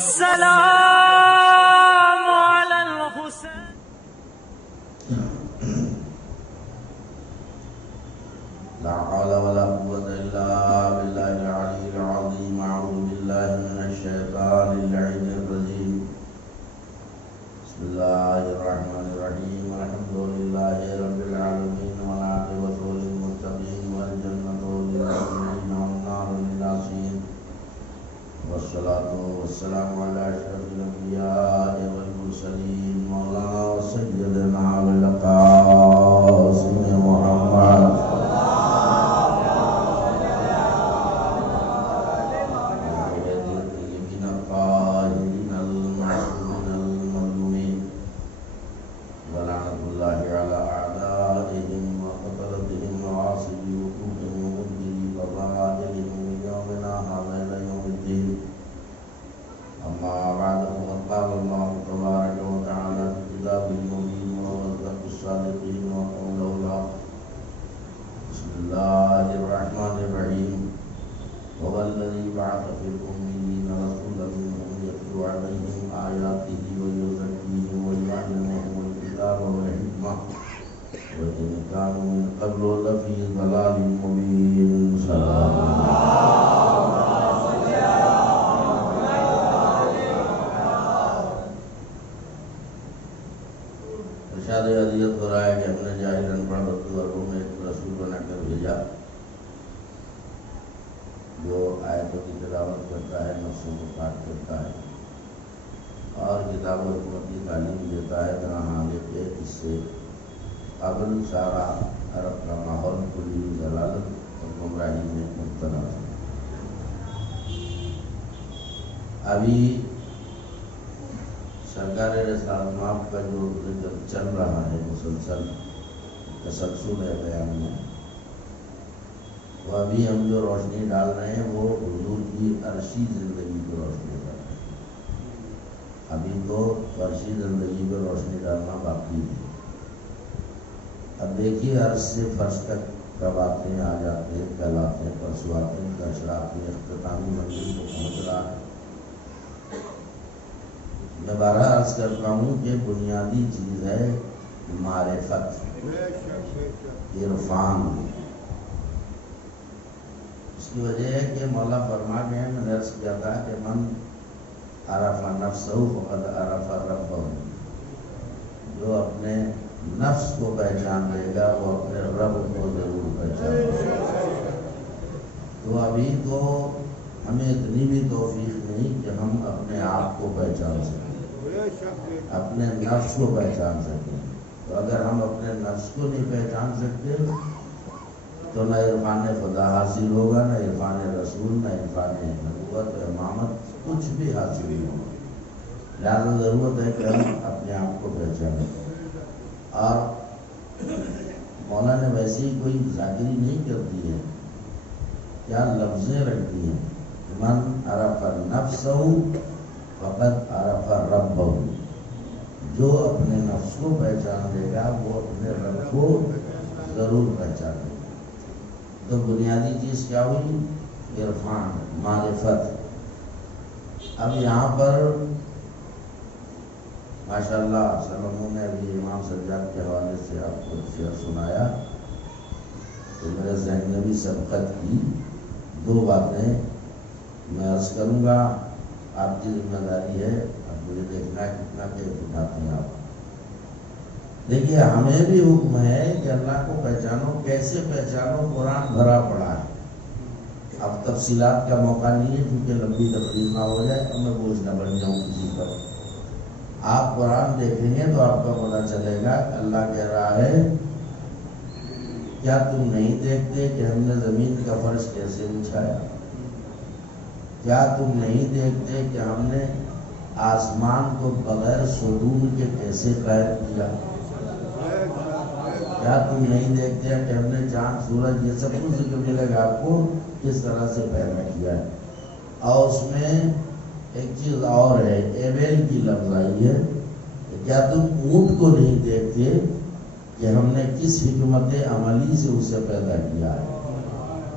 السلام على الحسين. لا حول ولا قوة إلا بالله العلي العظيم. أعوذ بالله من الشيطان اللعين الرجيم. بسم الله الرحمن الرحيم. الحمد لله رب العالمين والعاقبة للمتقين والجنة للمؤمنين والنار للعاصين والصلاة والسلام على أشرف الأنبياء والمرسلين مولانا وسيدنا والقاسم محمد سارا عرب کا ماحول کلی ضلالت اور گمراہی میں مبتلا ہے. ابھی سرکار رسالت مآب کا جو ذکر چل رہا ہے مسلسل تسلسل ہے بیان میں، وہ ابھی ہم جو روشنی ڈال رہے ہیں وہ حضور کی عرشی زندگی کو روشنی ڈال رہے ہیں. ابھی تو فرشی زندگی پہ روشنی ڈالنا باقی ہے. اب دیکھیے عرش سے فرش تک کب آتے ہیں، آ جاتے ہیں، کل آتے ہیں، پرسوں آتے ہیں، کل آتے ہیں، اختتامی منزل کو پہنچ رہا ہے. میں بارہ عرض کرتا ہوں کہ بنیادی چیز ہے معرفت، عرفان. اس کی وجہ ہے کہ مولا فرما گئے ہیں، میں نے عرض کیا تھا کہ من عرف نفسہ فقد عرف ربہ. جو اپنے نفس کو پہچان لے گا وہ اپنے رب کو ضرور پہچان لے گا. تو ابھی تو ہمیں اتنی بھی توفیق نہیں کہ ہم اپنے آپ کو پہچان سکیں، اپنے نفس کو پہچان سکیں. تو اگر ہم اپنے نفس کو نہیں پہچان سکتے تو نہ عرفان خدا حاصل ہوگا، نہ عرفان رسول، نہ عرفان نبوت و امامت، کچھ بھی حاصل نہیں ہوگا. لہذا ضرورت ہے کہ ہم اپنے آپ کو پہچانیں. اور مولا نے ویسے ہی کوئی ذاکری نہیں کر دی ہے، کیا لفظیں رکھ دی ہیں. من عرف نفسہ فقد عرف ربہ. جو اپنے نفس کو پہچان لے گا وہ اپنے رب کو ضرور پہچان لے گا. تو بنیادی چیز کیا ہوئی؟ عرفان، معرفت. اب یہاں پر ماشاءاللہ سلموں نے ابھی امام سجاد کے حوالے سے آپ کو شعر سنایا تو میرے ذہن نے بھی سبقت کی. دو باتیں میں عرض کروں گا، آپ کی ذمہ داری ہے، اب مجھے دیکھنا ہے کتنا تیز اٹھاتے ہیں آپ. دیکھیے ہمیں بھی حکم ہے کہ اللہ کو پہچانو. کیسے پہچانو؟ قرآن بھرا پڑا ہے. اب تفصیلات کا موقع نہیں ہے کیونکہ لمبی تقریر نہ ہو جائے اور میں بوجھ نہ بن جاؤں کسی پر. آپ قرآن دیکھیں گے تو آپ کو پتہ چلے گا. اللہ کہہ رہا ہے کیا تم نہیں دیکھتے کہ ہم نے زمین کا فرش کیسے بچھایا؟ کیا تم نہیں دیکھتے کہ ہم نے آسمان کو بغیر ستون کے کیسے قائم کیا؟ کیا تم نہیں دیکھتے کہ ہم نے چاند سورج یہ سب کچھ ذکر ملے گا آپ کو کس طرح سے پیدا کیا ہے. اور اس میں ایک چیز اور ہے، ایبیل کی لفظ آئی ہے. کیا تم اونٹ کو نہیں دیکھتے کہ ہم نے کس حکمت عملی سے اسے پیدا کیا ہے؟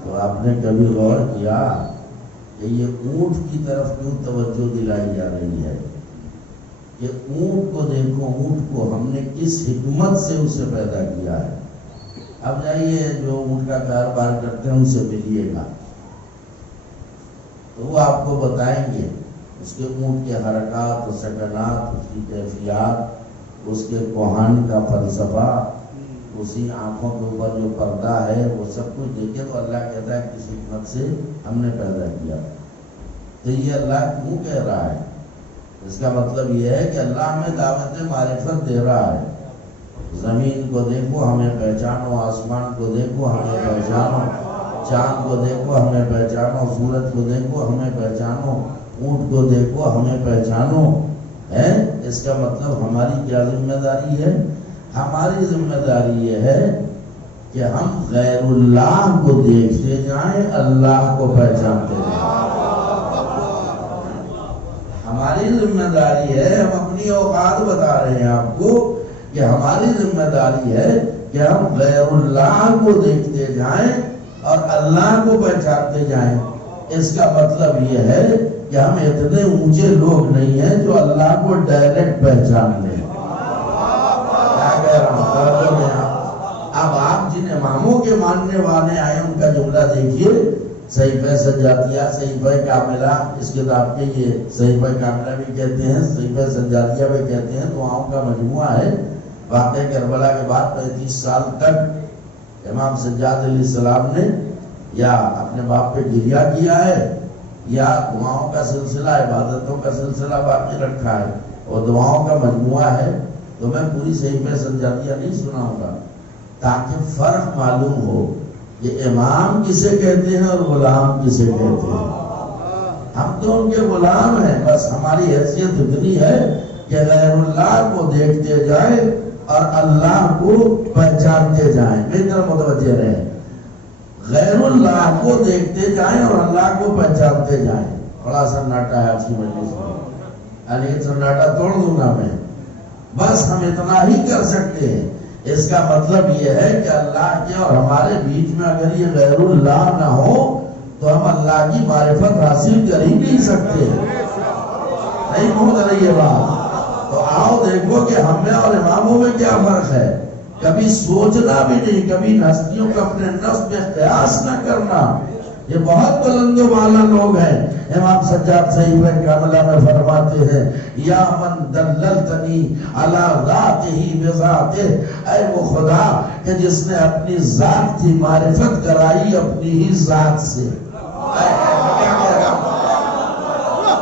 تو آپ نے کبھی غور کیا کہ یہ اونٹ کی طرف کیوں توجہ دلائی جا رہی ہے کہ اونٹ کو دیکھو، اونٹ کو ہم نے کس حکمت سے اسے پیدا کیا ہے۔ اب جائیے جو اونٹ کا کاروبار کرتے ہیں ان سے ملیے گا تو وہ آپ کو بتائیں گے اس کے اونٹ کے حرکات و سکنات، اس کی کیفیات، اس کے کوہان کا فلسفہ، اسی آنکھوں کے اوپر جو پردہ ہے وہ سب کچھ دیکھے تو اللہ کہتا ہے کس حکمت سے ہم نے پیدا کیا۔ تو یہ اللہ کیوں کہہ رہا ہے؟ اس کا مطلب یہ ہے کہ اللہ ہمیں دعوت معرفت دے رہا ہے۔ زمین کو دیکھو ہمیں پہچانو، آسمان کو دیکھو ہمیں پہچانو، چاند کو دیکھو ہمیں پہچانو، سورج کو دیکھو ہمیں پہچانو، اونٹ کو دیکھو ہمیں پہچانو ہے۔ اس کا مطلب ہماری کیا ذمہ داری ہے؟ ہماری ذمہ داری یہ ہے کہ ہم غیر اللہ کو دیکھتے جائیں، اللہ کو پہچانتے جائیں۔ ہماری ذمہ داری ہے، ہم اپنی اوقات بتا رہے ہیں آپ کو کہ ہماری ذمہ داری ہے کہ ہم غیر اللہ کو دیکھتے جائیں اور اللہ کو پہچانتے جائیں۔ اس کا مطلب یہ ہے کہ ہم اتنے اونچے لوگ نہیں ہیں جو اللہ کو ڈائریکٹ پہچان لیں۔ اب آپ جن اماموں کے ماننے والے آئے ان کا جملہ دیکھیے، صحیفہ سجادیہ، صحیفہ کاملہ، اس کتاب کے یہ صحیفہ کاملہ بھی کہتے ہیں، صحیفہ سجادیہ بھی کہتے ہیں، دعاؤں کا مجموعہ ہے۔ واقعہ کربلا کے بعد 35 سال تک امام سجاد علیہ السلام نے یا اپنے باپ پہ گریہ کیا ہے یا دعاؤں کا سلسلہ، عبادتوں کا سلسلہ باقی رکھا ہے، اور دعاؤں کا مجموعہ ہے۔ تو میں پوری صحیفہ سجادیہ نہیں سناؤں گا تاکہ فرق معلوم ہو کہ امام کسے کہتے ہیں اور غلام کسے کہتے ہیں۔ ہم تو ان کے غلام ہیں، بس ہماری حیثیت اتنی ہے کہ غیر اللہ کو دیکھتے جائیں اور اللہ کو پہچانتے جائیں۔ میری طرف متوجہ رہیں، غیر اللہ کو دیکھتے جائیں اور اللہ کو پہچانتے جائیں۔ بڑا سناٹا ہے آج کی مجلس میں، علی سناٹا توڑ دوں گا میں، بس ہم اتنا ہی کر سکتے ہیں۔ اس کا مطلب یہ ہے کہ اللہ کے اور ہمارے بیچ میں اگر یہ غیر اللہ نہ ہو تو ہم اللہ کی معرفت حاصل کر ہی نہیں سکتے۔ نہیں بہت رہی ہے بات؟ تو آؤ دیکھو کہ ہم میں اور اماموں میں کیا فرق ہے۔ کبھی سوچنا بھی نہیں، کبھی ہستیوں کا اپنے نفس میں قیاس نہ کرنا۔ یہ بہت بلند و بالا لوگ ہیں۔ امام سجاد صحیفہ کاملہ میں فرماتے ہیں، یا من دللتنی علی ذاتہ بذاتہ، اے وہ خدا کہ جس نے اپنی ذات کی معرفت کرائی اپنی ہی ذات سے۔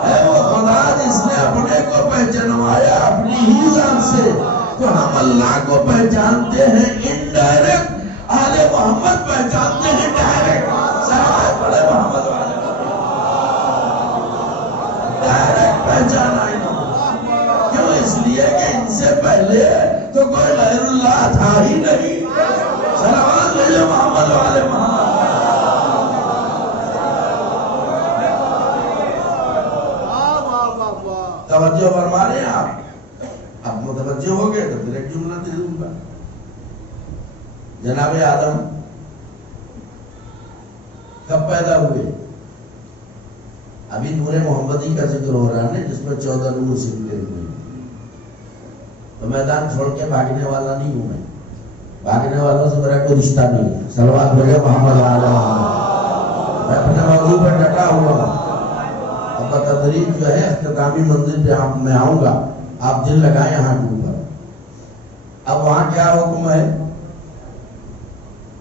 اے وہ خدا جس نے اپنے کو پہچانوایا اپنی ہی ذات سے۔ تو ہم اللہ کو پہچانتے ہیں انڈائریکٹ، آل محمد پہچانتے ہیں ڈائریکٹ۔ سلام علیہ محمد والے ڈائریکٹ پہچانا کیوں؟ اس لیے کہ ان سے پہلے تو کوئی غیر اللہ تھا ہی نہیں۔ سلام علیہ محمد والے محمد۔ توجہ فرما رہے ہیں آپ؟ اب متوجہ ہو گئے تو پھر ایک جملہ دے دوں گا۔ جناب آدم کب پیدا ہوئے؟ ابھی نور محمدی کا ذکر ہو رہا ہے جس میں 14 نور سمٹے ہوئے۔ تو میدان چھوڑ کے بھاگنے والا نہیں ہوں میں، بھاگنے والوں سے میرا کوئی رشتہ نہیں ہے۔ صلوات بھیجو محمد علیہ محمد۔ میں اپنے موضوع پر ڈٹا ہوا ہوں۔ اب بتدریج جو ہے اختتامی منزل پہ میں آؤں گا، آپ دل لگائیں یہاں کے اوپر۔ اب وہاں کیا حکم ہے؟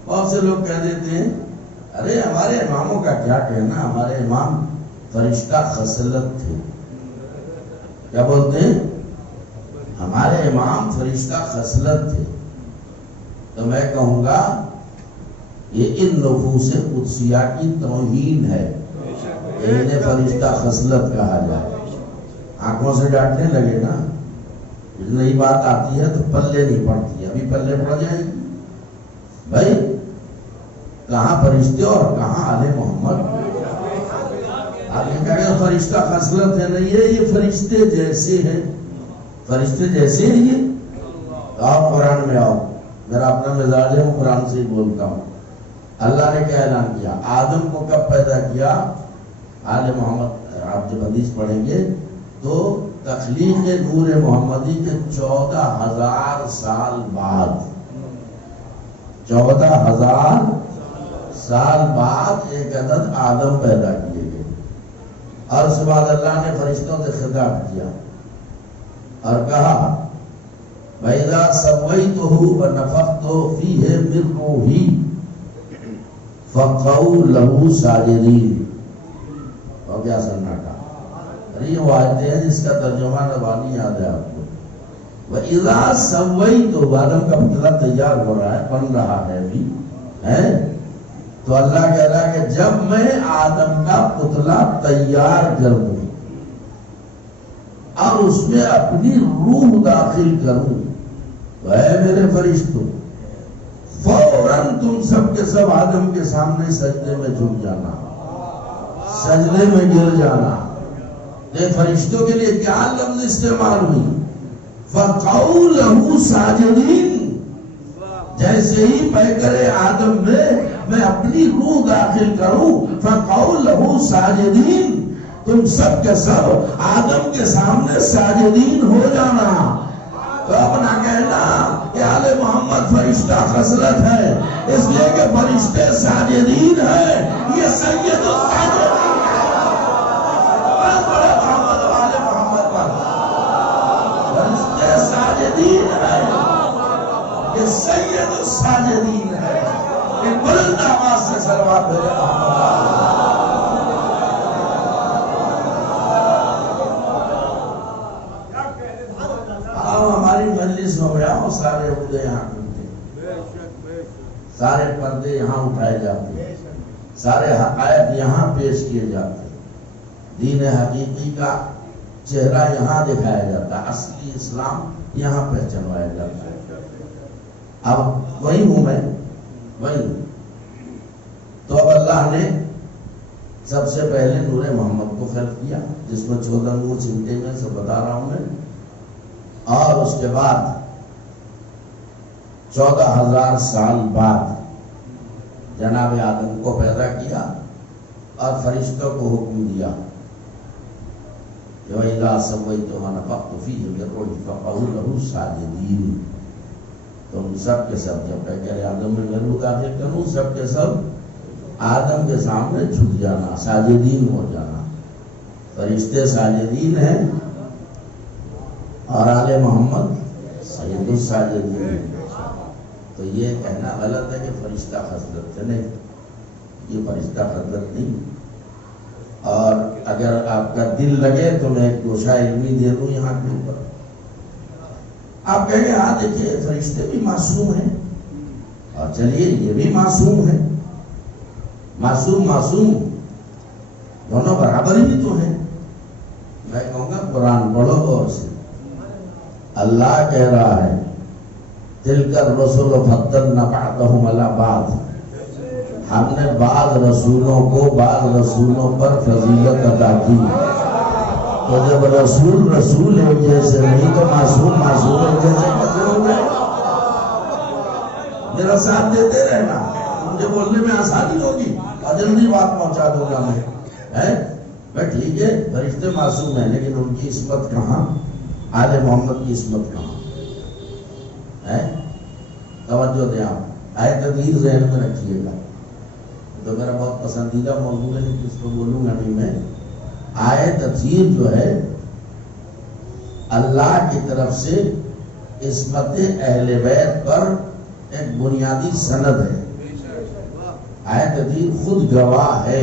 بہت سے لوگ کہہ دیتے ہیں ارے ہمارے اماموں کا کیا کہنا، ہمارے امام فرشتہ خصلت تھے۔ کیا بولتے ہیں؟ ہمارے امام فرشتہ خصلت تھے۔ تو میں کہوں گا یہ ان نفوس قدسیہ کی توہین ہے، انہیں فرشتہ خصلت کہا جائے۔ آنکھوں سے ڈانٹنے لگے نا، نئی بات آتی ہے تو پلے نہیں پڑتی، ابھی پلے پڑ جائیں گی بھائی۔ کہاں فرشتے اور کہاں آل محمد؟ آپ یہ کہہ رہے فرشتہ خصلت ہے، نہیں ہے، یہ فرشتے جیسے ہیں، فرشتے جیسے ہیں یہ۔ آؤ قرآن میں آؤ، میرا اپنا مزاج ہے، میں قرآن سے ہی بولتا ہوں۔ اللہ نے کیا اعلان کیا؟ آدم کو کب پیدا کیا؟ آل محمد آپ جب حدیث پڑھیں گے تو تخلیق نور محمدی کے 14,000 سال بعد 14,000 سال بعد ایک عدد آدم پیدا کیے گئے، اور اس کے بعد اللہ نے فرشتوں سے خطاب کیا اور کہا وَإِذَا سَوَّيْتُهُ وَنَفَخْتُ فِيهِ مِن رُّوحِي فَقَعُوا لَهُ سَاجِدِينَ۔ اور کیا سناٹا، یہ وہ آیتیں ہیں جس کا ترجمہ نبانی یاد ہے آپ کو۔ وَإِذَا سَوَّيْتُهُ، آدم کا پتلا تیار ہو رہا ہے، بن رہا ہے ابھی ہے، تو اللہ کہہ رہا ہے کہ جب میں آدم کا پتلا تیار کر دوں اور اس میں اپنی روح داخل کروں تو اے میرے فرشتوں، فوراً تم سب کے سب آدم کے سامنے سجدے میں جھک جانا، سجدے میں گر جانا۔ یہ فرشتوں کے لیے کیا لفظ استعمال ہوئی؟ فَقَعُوا لَهُ سَاجِدِينَ۔ جیسے ہی پیکر آدم میں اپنی روح داخل کروں، فَقَعُوا لَهُ سَاجِدِينَ، تم سب کے سب آدم کے سامنے ساجدین ہو جانا۔ تو اپنا کہنا کہ آل محمد فرشتہ خصلت ہے، اس لیے کہ فرشتے ساجدین ہیں، یہ سید الساجدین ہے۔ بس بڑے محمد والے محمد پر فرشتے ساجدین ہیں، یہ سید الساجدین ہے۔ ایک بلند آواز سے صلوات بھیجے محمد۔ مجلس ہو گیا اور سارے عہدے یہاں ملتے، سارے پردے یہاں اٹھائے جاتے، سارے حقائق یہاں پیش کیے جاتے، دین حقیقی کا چہرہ یہاں دکھایا جاتا، اصلی اسلام یہاں پہچانوایا جاتا ہے۔ اب وہی ہوں میں، وہی تو اب اللہ نے سب سے پہلے نور محمد کو خلق کیا، جس میں 14 نور چمٹے میں سے بتا رہا ہوں میں، اور اس کے بعد 14,000 سال بعد جناب آدم کو پیدا کیا اور فرشتوں کو حکم دیا کہ وَإِذَا سَوَّيْتُهُ وَنَفَخْتُ فِيهِ مِن رُّوحِي فَقَعُوا لَهُ سَاجِدِينَ۔ تم سب کے سب جب پیکر آدم میں روح داخل کروں، سب کے سب آدم کے سامنے جھک جانا، ساجدین ہو جانا۔ فرشتے ساجدین ہیں اور آل محمد سید الساجدین۔ تو یہ کہنا غلط ہے کہ فرشتہ خصلت ہے، نہیں، یہ فرشتہ خصلت نہیں۔ اور اگر آپ کا دل لگے تو میں ایک گوشہ علمی دے دوں یہاں کے اوپر۔ آپ کہیں گے ہاں دیکھیے فرشتے بھی معصوم ہیں، اور چلیے یہ بھی معصوم ہے، معصوم دونوں برابر ہی تو ہیں۔ میں کہوں گا قرآن پڑھو غور سے، اللہ کہہ رہا ہے تِلْكَ الرُّسُلُ فَضَّلْنَا بَعْضَهُمْ عَلَىٰ بَعْضٍ، ہم نے بعض رسولوں کو بعض رسولوں پر فضیلت عطا کی۔ تو جب رسول ایک جیسے نہیں تو معصوم ایک جیسے کیسے ہو گئے؟ میرا ساتھ دیتے رہنا، مجھے بولنے میں آسانی ہوگی اور جلدی بات پہنچا دوں گا میں ٹھیک ہے فرشتے معصوم ہیں، لیکن ان کی عصمت کہاں؟ آل محمد کی عصمت کہاں ہے؟ توجہ دیں آپ، آیت تطہیر ذہن میں رکھیے گا، تو میرا بہت پسندیدہ موضوع ہے لیکن اس کو بولوں گا نہیں میں۔ آیت تطہیر جو ہے اللہ کی طرف سے عصمت اہل بیت پر ایک بنیادی سند ہے۔ آیت تطہیر خود گواہ ہے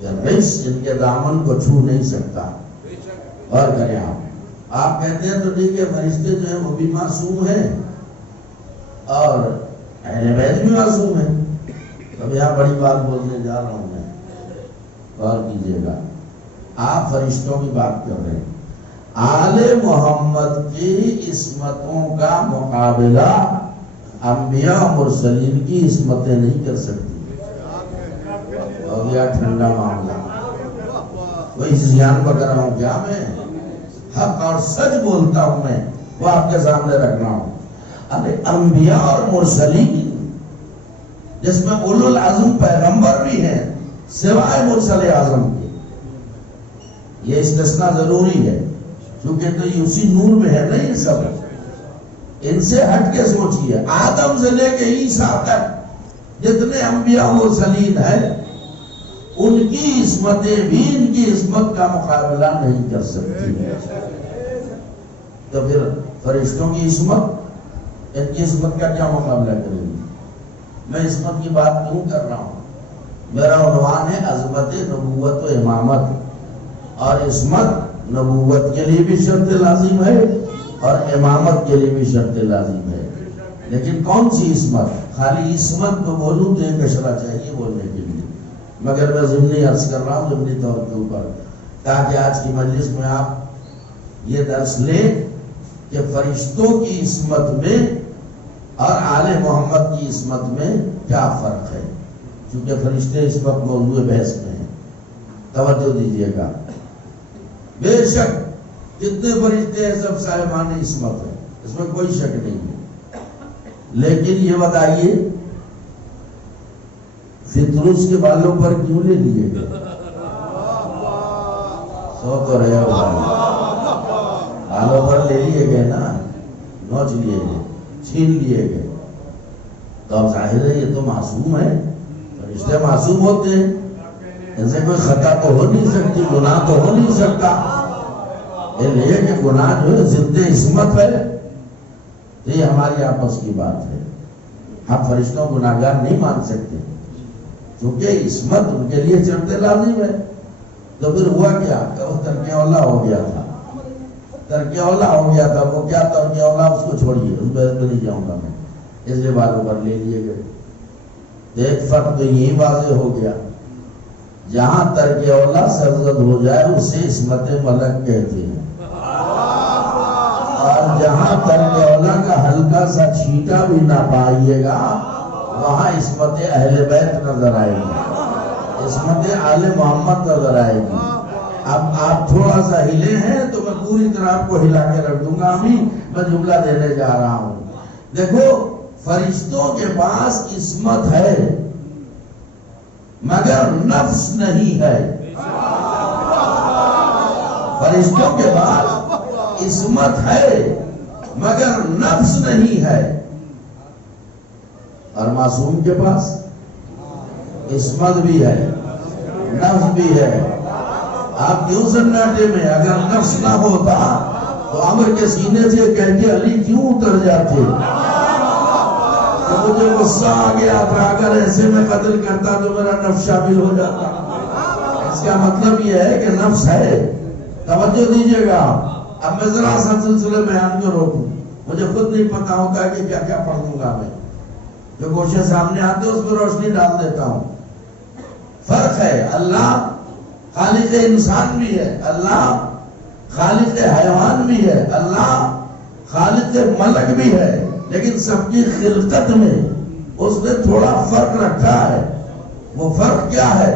کہ رجس ان کے دامن کو چھو نہیں سکتا۔ اور کریں آپ کہتے ہیں تو ٹھیک ہے فرشتے جو ہیں وہ بھی معصوم ہیں اور اہل بیت بھی معصوم ہیں۔ اب یہاں بڑی بات بولنے جا رہا ہوں میں، غور کیجیے گا۔ آپ فرشتوں کی بات کر رہے ہیں، آل محمد کی عصمتوں کا مقابلہ انبیاء مرسلین کی عصمتیں نہیں کر سکتی۔ ہو گیا ٹھنڈا معاملہ، کوئی زیان پکڑ رہا ہوں کیا میں؟ حق اور سچ بولتا ہوں میں، وہ آپ کے سامنے رکھ رہا ہوں۔ ارے انبیاء اور مرسلین جس میں اولو العزم پیغمبر بھی ہیں سوائے مرسل اعظم کے، یہ استثناء ضروری ہے، کیونکہ تو اسی نور میں ہے نا یہ سب. ان سے ہٹ کے سوچیے، آدم سے لے کے عیسیٰ تک جتنے انبیاء مرسلین ہیں، ان کی عصمتیں بھی ان کی عصمت کا مقابلہ نہیں کر سکتی. تو پھر فرشتوں کی عصمت ان کی عصمت کا کیا مقابلہ کرے گی؟ میں عصمت کی بات کیوں کر رہا ہوں؟ میرا عنوان ہے عظمت نبوت و امامت، اور عصمت نبوت کے لیے بھی شرط لازم ہے اور امامت کے لیے بھی شرط لازم ہے. لیکن کون سی عصمت؟ خالی عصمت تو بولوں تو ایک اشرا چاہیے بولنے کے لیے، مگر میں ضمنی عرض کر رہا ہوں ضمنی طور کے اوپر، تاکہ آج کی مجلس میں آپ یہ درس لیں کہ فرشتوں کی عصمت میں اور آل محمد کی عصمت میں کیا فرق ہے، کیونکہ فرشتے اس وقت موضوع بحث میں ہیں. توجہ دیجیے گا. بے شک جتنے فرشتے ہیں سب صاحبان عصمت ہیں، اس میں کوئی شک نہیں ہے. لیکن یہ بتائیے فطروس کے بالوں پر کیوں لے لیے گئے؟ سو تو رہے ہو بالوں پر لے لیے گئے نا، نوچ لیے گئے، چھین لیے گئے. تو اب ظاہر ہے یہ تو معصوم ہے، فرشتے معصوم ہوتے ہیں، ان سے کوئی خطا تو ہو نہیں سکتی، گناہ تو ہو نہیں سکتا. یہ لیے کہ گناہ جو ہے ضد عصمت ہے، تو یہ ہماری آپس کی بات ہے. ہم فرشتوں گناہگار نہیں مان سکتے، کیونکہ عصمت ان کے لیے شرط لازم ہے. تو پھر ہوا کیا کہ وہ ترک اولا ہو گیا تھا. ترک اولا ہو گیا تھا، وہ کیا ترک اولا، اس کو چھوڑیے، اس بحث میں نہیں جاؤں گا میں. اس لیے بالوں پر لے لیے گئے. ایک فرق تو یہی واضح ہو گیا، جہاں ترک اولا سرزد ہو جائے اسے عصمت ملک کہتے ہیں، اور جہاں ترک اولا کا ہلکا سا چھینٹا بھی نہ پائیے گا وہاں عصمت اہل بیت نظر آئے گی، عصمت آل محمد نظر آئے گی. اب آپ تھوڑا سا ہلے ہیں تو میں پوری طرح آپ کو ہلا کے رکھ دوں گا. میں جملہ دینے جا رہا ہوں. دیکھو فرشتوں کے پاس عصمت ہے مگر نفس نہیں ہے. فرشتوں کے پاس عصمت ہے مگر نفس نہیں ہے. اور معصوم کے پاس عصمت بھی ہے، نفس بھی ہے. آپ کیوں سناٹے میں؟ اگر نفس نہ ہوتا تو عمر کے سینے سے کہتے علی کیوں اتر جاتے کہ مجھے غصہ آ گیا تھا، اگر ایسے میں قتل کرتا تو میرا نفس شامل ہو جاتا. اس کا مطلب یہ ہے کہ نفس ہے. توجہ دیجیے گا. اب میں ذرا سا سلسلے بیان کو روکوں، مجھے خود نہیں پتا ہوتا کہ کیا کیا پڑھ دوں گا. میں جو گوشے سامنے آتے اس پر روشنی ڈال دیتا ہوں. فرق ہے، اللہ خالق انسان بھی ہے، اللہ خالق حیوان بھی ہے، اللہ خالق ملک بھی ہے، لیکن سب کی خلقت میں اس نے تھوڑا فرق رکھا ہے. وہ فرق کیا ہے؟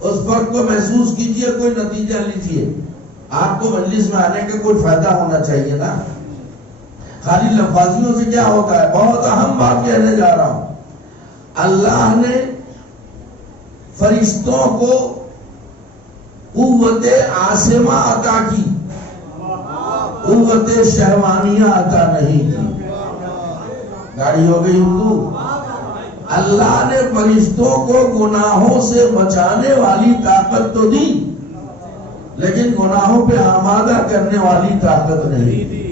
اس فرق کو محسوس کیجئے، کوئی نتیجہ لیجئے. آپ کو مجلس میں آنے کا کوئی فائدہ ہونا چاہیے نا. خالی لفاظیوں سے کیا ہوتا ہے؟ بہت اہم بات کہنے جا رہا ہوں. اللہ نے فرشتوں کو قوت عاصمہ عطا کی، قوت شہوانیہ عطا نہیں کی. گاڑی ہو گئی اردو. اللہ نے فرشتوں کو گناہوں سے بچانے والی طاقت تو دی، لیکن گناہوں پہ آمادہ کرنے والی طاقت نہیں دی.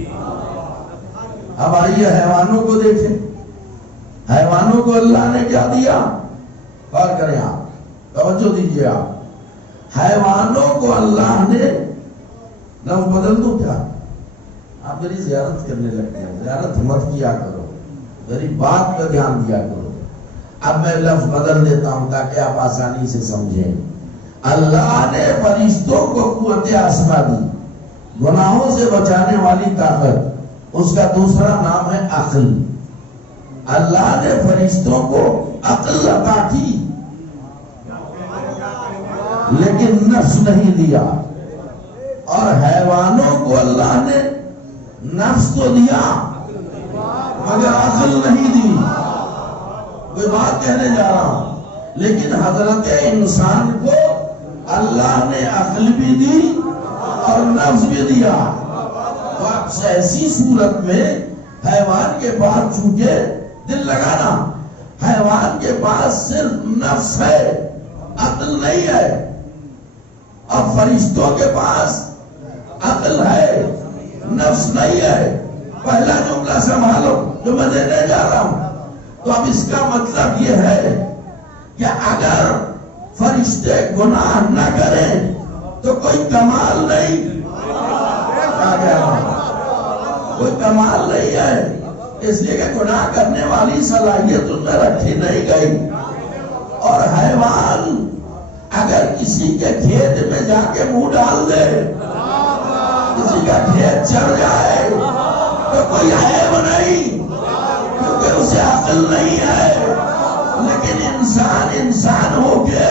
اب آئیے حیوانوں کو دیکھیں. حیوانوں کو اللہ نے کیا دیا؟ غور کریں آپ، توجہ دیجیے آپ. حیوانوں کو اللہ نے، لفظ بدل دوں کیا؟ آپ میری زیارت کرنے لگتے ہیں. زیارت مت کیا کرو، میری بات پہ دھیان دیا کرو. اب میں لفظ بدل دیتا ہوں تاکہ آپ آسانی سے سمجھیں. اللہ نے فرشتوں کو قوت عاصمہ دی، گناہوں سے بچانے والی طاقت. اس کا دوسرا نام ہے عقل. اللہ نے فرشتوں کو عقل عطا کی لیکن نفس نہیں دیا. اور حیوانوں کو اللہ نے نفس تو دیا مگر عقل نہیں دی. کوئی بات کہنے جا رہا ہوں. لیکن حضرت انسان کو اللہ نے عقل بھی دی اور نفس بھی دیا. تو آپ ایسی صورت میں حیوان کے پاس چونکہ دل لگانا، حیوان کے پاس صرف نفس ہے، عقل نہیں ہے، اور فرشتوں کے پاس عقل ہے، نفس نہیں ہے. پہلا جملہ سنبھالو جو میں دینے جا رہا ہوں. تو اب اس کا مطلب یہ ہے کہ اگر فرشتے گناہ نہ کریں تو کوئی کمال نہیں. کوئی کمال نہیں ہے، اس لیے کہ گناہ کرنے والی صلاحیت ان میں رکھی نہیں گئی. اور حیوان اگر کسی کے کھیت میں جا کے منہ ڈال دے، کسی کا کھیت چڑھ جائے تو کوئی عیب نہیں، کیونکہ اسے عقل نہیں ہے. لیکن انسان ہو کے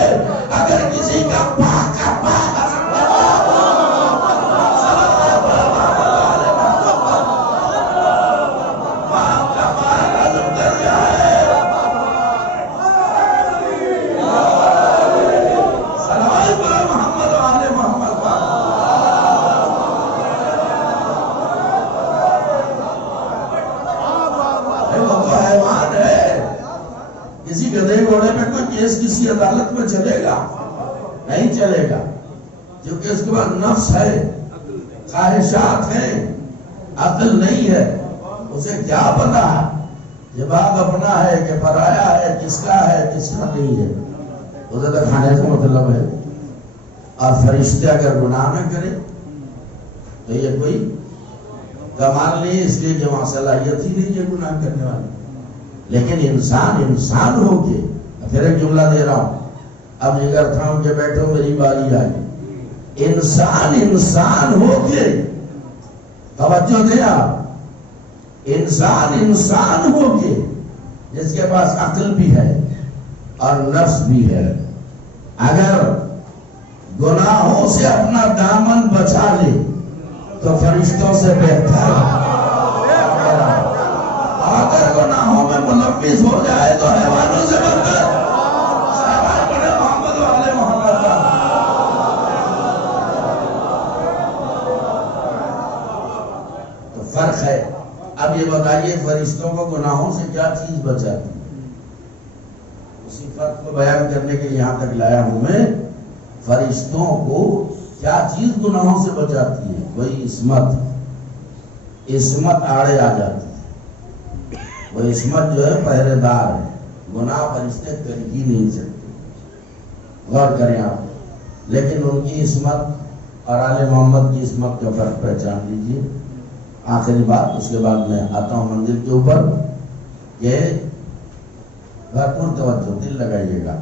اگر کسی کا پاک کسی عدالت میں چلے گا نہیں چلے گا، کیونکہ اس کے بعد نفس ہے، خواہشات ہیں، عقل نہیں ہے. اسے کیا پتا یہ باغ اپنا ہے کہ پرایا ہے، کس کا ہے کس کا نہیں ہے. اسے تو کھانے کا مطلب ہے. اور فرشتے اگر گناہ نہ کرے تو یہ کوئی کمال نہیں، اس لیے کہ وہاں صلاحیت ہی نہیں ہے گناہ کرنے والی. لیکن انسان ہو کے، پھر ایک جملہ دے رہا ہوں، اب جگر تھام کے بیٹھو میری باری آئی. انسان ہو کے، توجہ دیں آپ، انسان ہو کے جس کے پاس عقل بھی ہے اور نفس بھی ہے، اگر گناہوں سے اپنا دامن بچا لے تو فرشتوں سے بہتر ہے. اگر گناہوں میں ملوث ہو جائے تو حیوانوں سے بہتر. فرق ہے. اب یہ بتائیے فرشتوں کو گناہوں سے کیا چیز بچاتی ہے؟ اسی فرق کو بیان کرنے کے لیے یہاں تک لایا ہوں میں. فرشتوں کو کیا چیز گناہوں سے بچاتی ہے؟ وہی عصمت آڑے آ جاتی ہے. وہ عصمت جو ہے پہرے دار ہے، گناہ فرشتے کر ہی نہیں سکتے. غور کریں آپ. لیکن ان کی عصمت اور آل محمد کی عصمت کا فرق پہچان لیجئے. آخری بات، اس کے بعد میں آتا ہوں منزل کے اوپر، کہ بھرپور توجہ دل لگائیے گا.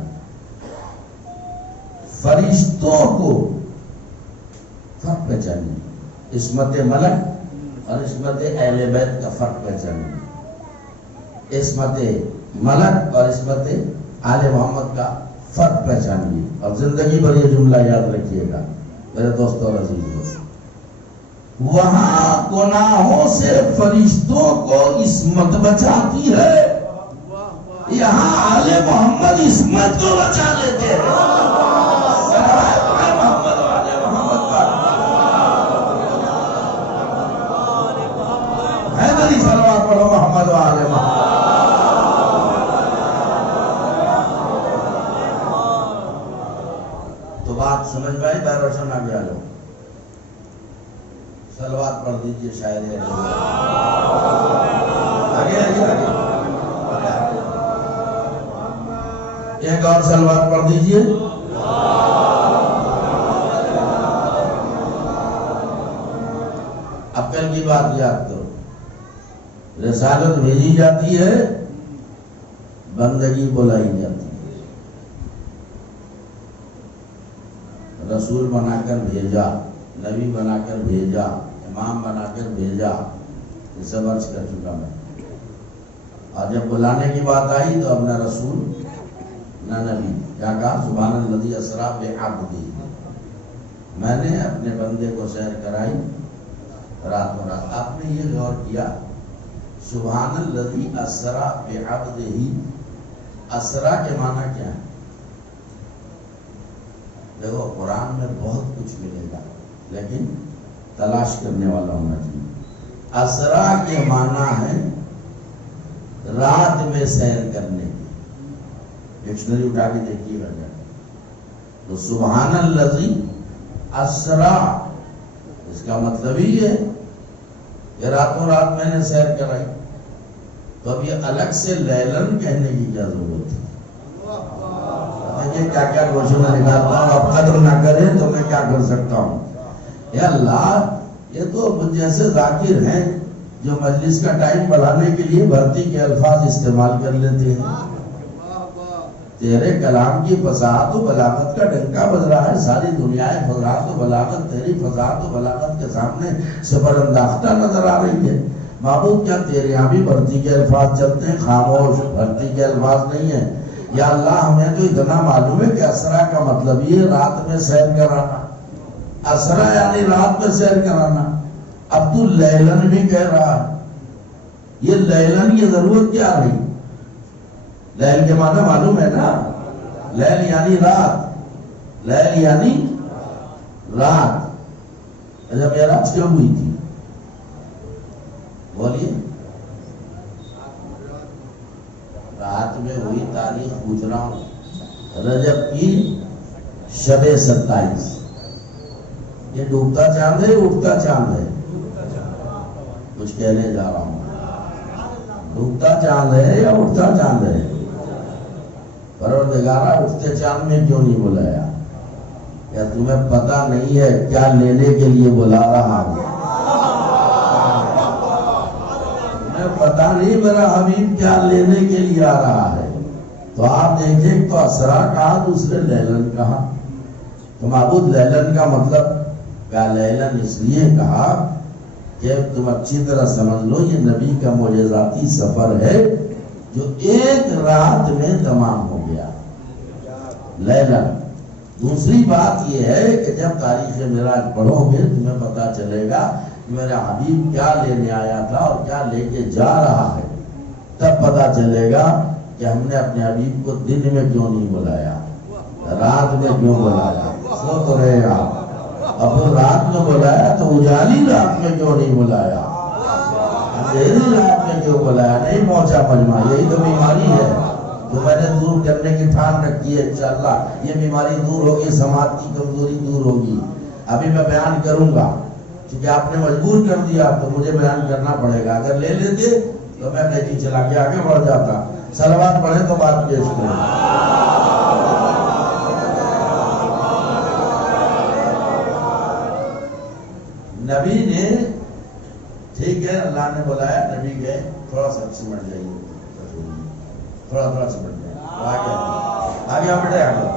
فرشتوں کو فرق پہچانیے، عصمت ملک اور عصمت اہل بیت کا فرق پہچانیے. عصمت ملک اور عصمت آل محمد کا فرق پہچانیے، اور زندگی بھر یہ جملہ یاد رکھیے گا میرے دوستوں اور عزیزوں. وہاں گناہوں سے فرشتوں کو عصمت بچاتی ہے، یہاں آل محمد عصمت کو بچا لیتے ہیں. حیدری صلوات پڑھو محمد و آل محمد. تو بات سمجھ میں آئی؟ بہر روشن آگے آ جاؤ. صلوات پڑھ دیجئے شاعر ہے. آگے ایک اور صلوات پڑھ دیجئے. اب کل کی بات یاد کرو. رسالت بھیجی جاتی ہے، بندگی بلائی جاتی ہے. رسول بنا کر بھیجا، نبی بنا کر بھیجا، امام بنا کر بھیجا، یہ سب عرض کر چکا میں. اور جب بلانے کی بات آئی تو اب نہ رسول نہ نبی. کیا کہا؟ سبحان الذی اسری بعبدہ. میں نے اپنے بندے کو سیر کرائی راتوں رات. آپ نے یہ غور کیا سبحان الذی اسری بعبدہ، اسرا کے معنی کیا ہے؟ دیکھو قرآن میں بہت کچھ ملے گا. لیکن تلاش کرنے والا ہونا چاہیے۔ اسرا کے معنی ہے رات میں سیر کرنے کی، ڈکشنری اٹھا کے دیکھیے گا جا، تو سبحان الذی اسرا اس کا مطلب ہی ہے کہ راتوں رات میں نے سیر کرائی، تو اب یہ الگ سے لیلن کہنے کی کیا ضرورت ہے؟ کیا کیا کوشش میں نکالتا ہوں، اب قدر نہ کریں تو میں کیا کر سکتا ہوں؟ یا اللہ، یہ تو جیسے ذاکر ہیں جو مجلس کا ٹائم بڑھانے کے لیے بھرتی کے الفاظ استعمال کر لیتے ہیں۔ تیرے کلام کی فصاحت و بلاغت کا ڈنکا بج رہا ہے، ساری دنیا فصاحت و بلاغت، تیری فصاحت و بلاغت کے سامنے سے برانداختہ نظر آ رہی ہے۔ معبود، کیا تیرے یہاں بھی بھرتی کے الفاظ چلتے ہیں؟ خاموش، بھرتی کے الفاظ نہیں ہیں۔ یا اللہ، ہمیں تو اتنا معلوم ہے کہ اسرا کا مطلب یہ رات میں سیر کرانا، اسرا یعنی رات میں سیر کرانا۔ اب تو لیلن بھی کہہ رہا ہے، یہ لیلن کی ضرورت کیا رہی؟ لیل کے معنی معلوم ہے نا، لیل یعنی رات، لیل یعنی رات۔ اچھا، معراج کیوں ہوئی تھی؟ بولیے، رات میں ہوئی، تاریخ پوچھ رہا ہوں، رجب کی شب 27۔ یہ ڈوبتا چاند ہے، اٹھتا چاند ہے؟ کچھ کہنے جا رہا ہوں، ڈوبتا چاند ہے یا اٹھتا چاند ہے؟ پروردگارہ، اٹھتے چاند میں کیوں نہیں بلایا؟ کیا تمہیں پتا نہیں ہے کیا لینے کے لیے بلا رہا ہوں؟ تمہیں پتا نہیں میرا حبیب کیا لینے کے لیے آ رہا ہے؟ تو آپ دیکھیں، تو اسرا کہا، دوسرے لیلن کہا۔ تو معبود، لیلن کا مطلب کیا؟ لیلن اس لیے کہا کہ تم اچھی طرح سمجھ لو، یہ نبی کا معجزاتی سفر ہے جو ایک رات میں تمام ہو گیا، لیلن۔ دوسری بات یہ ہے کہ جب تاریخ معراج پڑھو گے تمہیں پتا چلے گا کہ میرا حبیب کیا لینے آیا تھا اور کیا لے کے جا رہا ہے، تب پتا چلے گا کہ ہم نے اپنے حبیب کو دن میں کیوں نہیں بلایا، رات میں کیوں بلایا۔ سو تو رہے گا، اب رات میں بلایا تو اجالی رات میں کیوں نہیں بلایا، اندھیری رات میں کیوں بلایا؟ نہیں پہنچا مجمع۔ یہی تو بیماری ہے جو میں نے دور کرنے کی ٹھان رکھی ہے۔ انشاءاللہ یہ بیماری دور ہوگی، سماعت کی کمزوری دور ہوگی۔ ابھی میں بیان کروں گا، کیونکہ آپ نے مجبور کر دیا تو مجھے بیان کرنا پڑے گا۔ اگر لے لیتے تو میں نیچی چلا کے آگے بڑھ جاتا۔ صلوات پڑھے تو بات پیش کریں۔ نبی نے، ٹھیک ہے، اللہ نے بلایا، نبی گئے، تھوڑا سا سمٹ جائیے، تھوڑا سمٹ جائیے، آگے بڑھے، آگے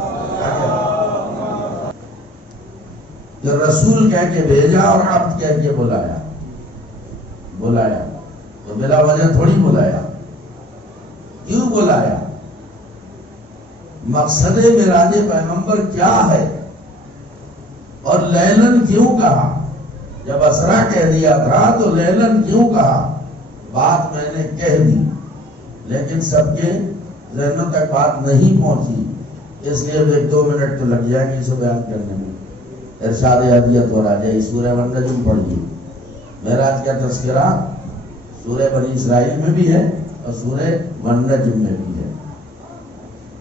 جو رسول کہہ کے بھیجا اور عبد کہہ کے بلایا تو بلا وجہ تھوڑی بلایا۔ کیوں بلایا؟ مقصد معراج پیغمبر کیا ہے؟ اور لیلن کیوں کہا؟ جب اسرا کہہ دیا تھا تو لیلن کیوں کہا؟ بات میں نے کہہ دی، لیکن سب کے ذہنوں تک بات نہیں پہنچی، اس لیے 1-2 منٹ تو لگ جائیں گے اسے بیان کرنے میں۔ ارشاد ہدیت ہو رہا ہے، سورہ والنجم پڑھیے۔ معراج کا تذکرہ سورہ بنی اسرائیل میں بھی ہے اور سورہ والنجم میں بھی ہے۔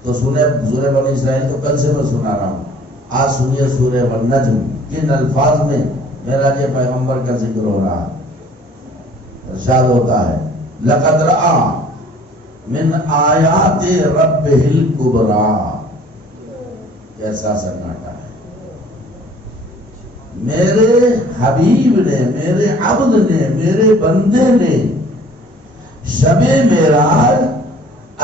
تو سورہ بنی اسرائیل تو کل سے میں سنا رہا ہوں، آج سنیے سورہ والنجم کن الفاظ میں معراج پیغمبر کا ذکر ہو رہا ہے۔ ارشاد ہوتا ہے، لقد رأى من آیات ربہ الکبریٰ۔ کیسا سناٹا ہے! میرے حبیب نے، میرے عبد نے، میرے بندے نے شب معراج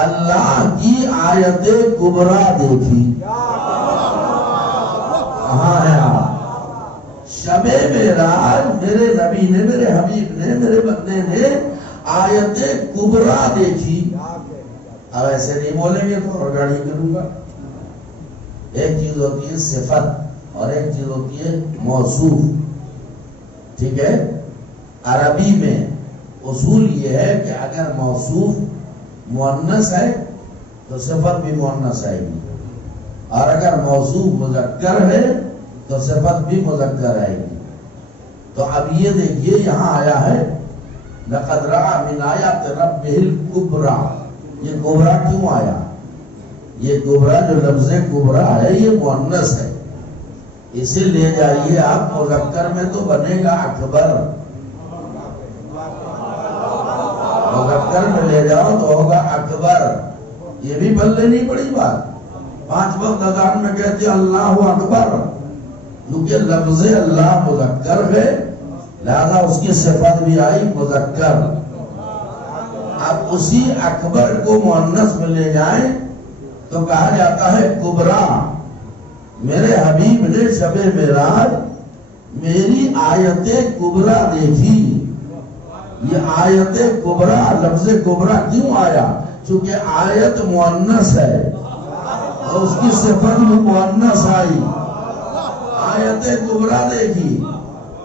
اللہ کی آیت کبریٰ دیکھی۔ کہاں ہے آپ؟ شب معراج میرے نبی نے، میرے حبیب نے، میرے بندے نے آیت کبریٰ دیکھی۔ اب ایسے نہیں بولیں گے تو اور گاڑی کروں گا۔ ایک چیز ہوتی ہے صفت اور ایک چیز ہوتی ہے موصوف، ٹھیک ہے؟ عربی میں اصول یہ ہے کہ اگر موصوف مؤنث ہے تو صفت بھی مؤنث آئے گی، اور اگر موصوف مذکر ہے تو صفت بھی مذکر آئے گی۔ تو اب یہ دیکھیے یہاں آیا ہے لقد رأى من آیات ربہ الکبریٰ. یہ کبریٰ کیوں آیا؟ یہ کبریٰ جو لفظ کبریٰ ہے یہ مؤنث ہے، اسے لے جائیے آپ مذکر میں تو بنے گا اکبر، مذکر میں لے جاؤ تو ہوگا اکبر. یہ بھی بلے نہیں پڑی بات. 5 وقت اذان میں کہتے ہیں اللہ اکبر، کیونکہ لفظ اللہ مذکر ہے لہذا اس کی صفت بھی آئی مذکر. اب اسی اکبر کو مؤنث میں لے جائیں تو کہا جاتا ہے کبریٰ. میرے حبیب نے شب معراج میری آیت کبریٰ دیکھی. یہ آیت کبریٰ، لفظ کبریٰ کیوں آیا؟ چونکہ آیت مؤنث ہے اور اس کی صفت بھی مؤنث آئی. آیت کبریٰ دیکھی.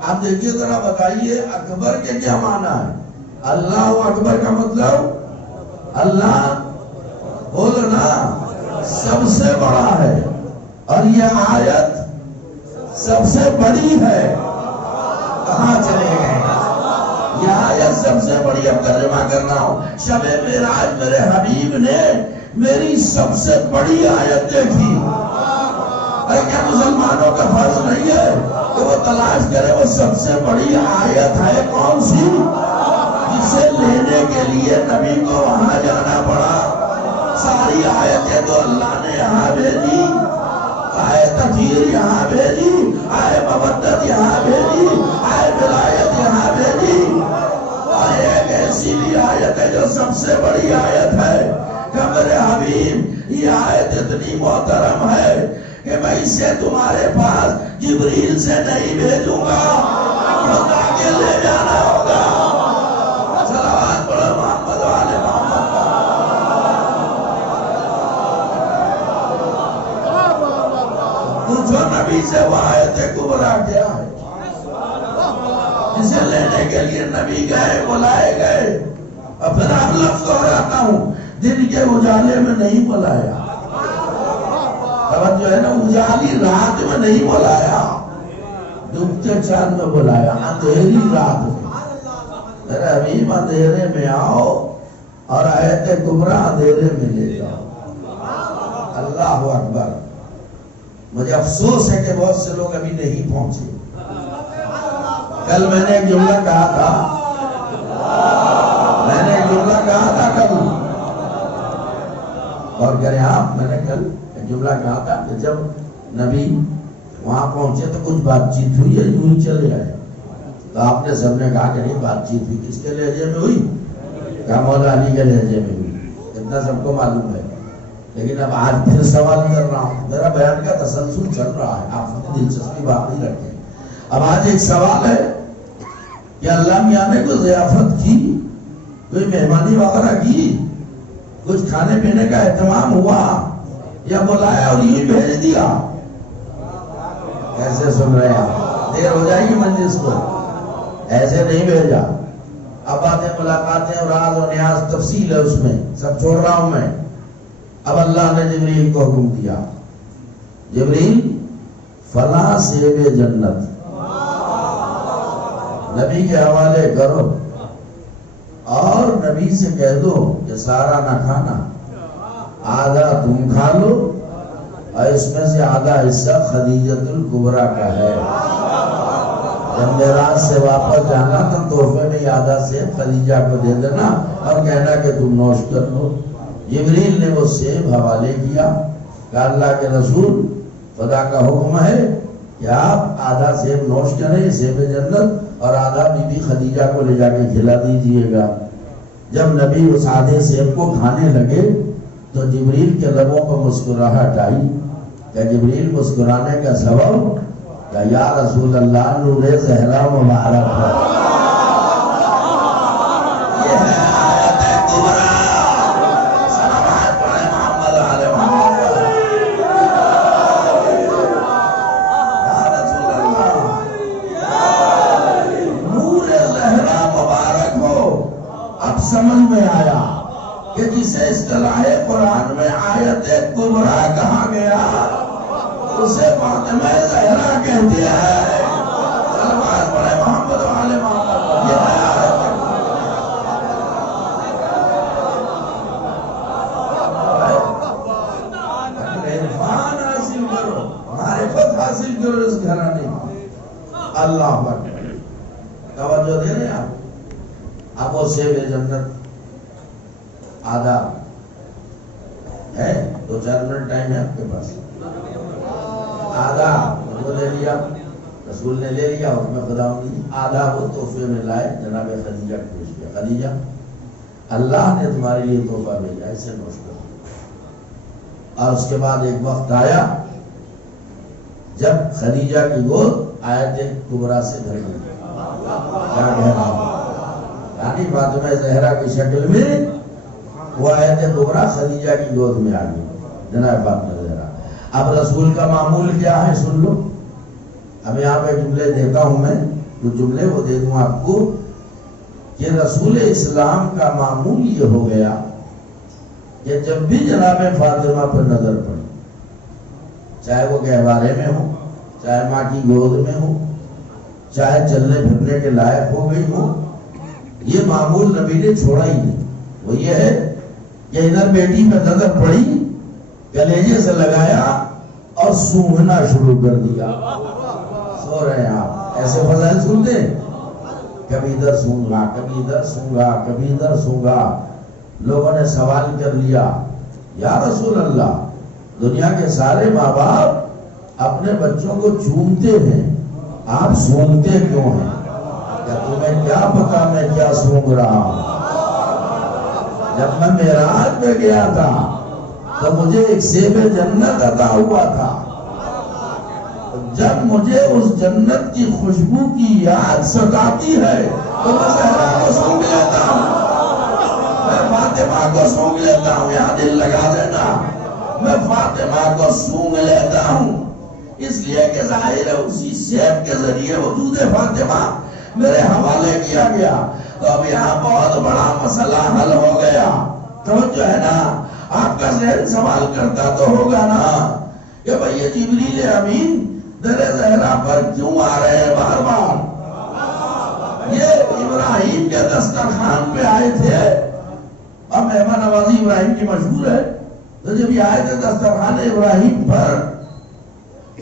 آپ دیکھیے ذرا بتائیے اکبر کے کیا معنی ہے؟ اللہ اکبر کا مطلب اللہ بولنا سب سے بڑا ہے، اور یہ آیت سب سے بڑی ہے. کہاں چلے گئے؟ یہ آیت سب سے بڑی. اب ترجمہ کرنا ہو، شب معراج میرے حبیب نے میری سب سے بڑی آیت دیکھی. ارے کیا مسلمانوں کا فرض نہیں ہے کہ وہ تلاش کرے وہ سب سے بڑی آیت ہے کون سی، جسے لینے کے لیے نبی کو وہاں جانا پڑا؟ ساری آیتیں تو اللہ نے یہاں بھیجی. آئے تطہیر یہاں بھیجی، آئے مودت یہاں بھیجی، آئے ولایت یہاں بھیجی. اور ایک ایسی بھی آیت ہے جو سب سے بڑی آیت ہے کہ میرے حبیب یہ آیت اتنی محترم ہے کہ میں اسے تمہارے پاس جبریل سے نہیں بھیجوں گا، خدا کے لے جانا ہوگا. صلوات پڑھو محمد والے محمد. پوچھو نبی سے وہ آیت کبریٰ کیا ہے جسے لینے کے لیے نبی گئے، بلائے گئے. اور پھر آپ لفظ دہراتا ہوں، دن کے اجالے میں نہیں بلایا. جو ہے نا اجالی رات میں نہیں بلایا، ڈوبتے چاند میں بلایا، اندھیری رات میں. میرے حبیب اندھیرے میں آؤ اور آیت کبریٰ اندھیرے میں لے جاؤ. اللہ اکبر. مجھے افسوس ہے کہ بہت سے لوگ ابھی نہیں پہنچے. کل میں نے ایک جملہ کہا تھا کل، اور کہہ رہے آپ میں نے کل جملہ کہا تھا کہ جب نبی وہاں پہنچے تو کچھ بات چیت ہوئی ہے، یوں ہی چلے آئے. تو آپ نے سب نے کہا کہ نہیں بات چیت ہوئی. کس کے لہجے میں ہوئی؟ کہا مولا علی کے لہجے میں ہوئی. اتنا سب کو معلوم ہے. لیکن اب آج پھر سوال کر رہا ہوں، میرا بیان کا تسلسل چل رہا ہے، آپ دلچسپی باقی رکھیں. اب آج ایک سوال ہے کہ اللہ میاں نے کوئی ضیافت کی، کوئی مہمانی وغیرہ کی، کچھ کھانے پینے کا اہتمام ہوا، یا بلایا اور یوں بھیج دیا؟ کیسے سن رہے ہیں؟ دیر ہو جائے گی مجلس کو. ایسے نہیں بھیجا. اب باتیں ملاقاتیں اور راز و نیاز تفصیل ہے اس میں، سب چھوڑ رہا ہوں میں. اب اللہ نے جبریل کو حکم دیا، جبریل فلاں سیب جنت نبی کے حوالے کرو اور نبی سے کہہ دو کہ سارا نہ کھانا، آدھا تم کھا لو اور اس میں سے آدھا حصہ خدیجۃ الکبریٰ کا ہے. جب معراج سے واپس جانا تو تحفے میں آدھا سیب خدیجہ کو دے دینا اور کہنا کہ تم نوش کر لو. جبریل نے وہ سیب حوالے کیا کہ اللہ کے رسول خدا کا حکم ہے کہ آپ آدھا سیب نوش کریں سیب جنت، اور آدھا بی بی خدیجہ کو لے جا کے کھلا دیجئے گا. جب نبی اس آدھے سیب کو کھانے لگے تو جبریل کے لبوں پر مسکراہٹ آئی. کہ جبریل مسکرانے کا سبب کہ یا رسول اللہ نور زہرا مبارک ہے. یہ ہے آیت کبریٰ. صلوات پڑھیں محمد علیہ محمد. یا رسول اللہ نور زہرا مبارک ہو. اب سمجھ میں آیا کہ جسے اصطلاح قرآن میں آیت کبریٰ کہا گیا اسے فاطمہ زہرا کہتے ہیں. صلوات پڑھیں محمد توجہ دے رہے ہیں آپ؟ اب وہ سیب جنت آدھا ہے، 2-4 منٹ ٹائم ہے آپ کے پاس، آدھا وہ لے لیا، رسول نے لے لیا، اس میں خداوندی آدھا وہ تحفے میں لائے، جناب خدیجہ کو پیش کیا، خدیجہ اللہ نے تمہارے لیے تحفہ بھیجا، اسے نوش کرو۔ اور اس کے بعد ایک وقت آیا جب خدیجہ کی گود آیت کبریٰ سے بھر گئی، یعنی فاطمہ زہرا کی شکل میں وہ آیت کبریٰ خدیجہ کی گود میں آ گئی، جناب فاطمہ زہرا۔ اب رسول کا معمول کیا ہے سن لو، اب یہاں پہ جملے دیتا ہوں میں، کچھ جملے وہ دے دوں آپ کو کہ رسول اسلام کا معمول یہ ہو گیا کہ جب بھی جناب فاطمہ پر نظر پڑی، چاہے وہ گہوارے میں ہو، چاہے ماں کی گود میں ہو، چاہے چلنے پھرنے کے لائق ہو گئی ہو، یہ معمول نبی نے چھوڑا ہی نہیں۔ وہ یہ ہے کہ ادھر بیٹی پہ نظر پڑی، کلیجے سے لگایا اور سونگھنا شروع کر دیا۔ سو رہے ہیں آپ، ایسے فضائل سنتے، کبھی ادھر سونگا، کبھی ادھر سونگا، کبھی ادھر سونگا۔ لوگوں نے سوال کر لیا، یا رسول اللہ، دنیا کے سارے ماں باپ اپنے بچوں کو چومتے ہیں، آپ سونگتے کیوں ہیں؟ کیا تمہیں کیا پتا میں کیا سونگ رہا ہوں؟ جب میں معراج میں گیا تھا تو مجھے ایک سیب جنت عطا ہوا تھا، جب مجھے اس جنت کی خوشبو کی یاد ستاتی ہے تو میں زہرا کو سونگ لیتا ہوں، میں فاطمہ کو سونگ لیتا ہوں۔ یہاں دل لگا دینا، میں فاطمہ کو سونگ لیتا ہوں، اس لیے کہ ظاہر ہے اسی سیب کے ذریعے وجود فاطمہ میرے حوالے کیا گیا۔ تو اب یہاں بہت بڑا مسئلہ حل ہو گیا، توجہ ہے نا؟ آپ کا ذہن سوال کرتا تو ہوگا نا کہ بھئی یہ جبریل امین در زہرا پر کیوں آ رہے ہیں بار بار؟ یہ ابراہیم کے دسترخوان پہ آئے تھے، اب مہمان نوازی ابراہیم کی مشہور ہے، تو جب یہ آئے تھے دسترخوان ابراہیم پر،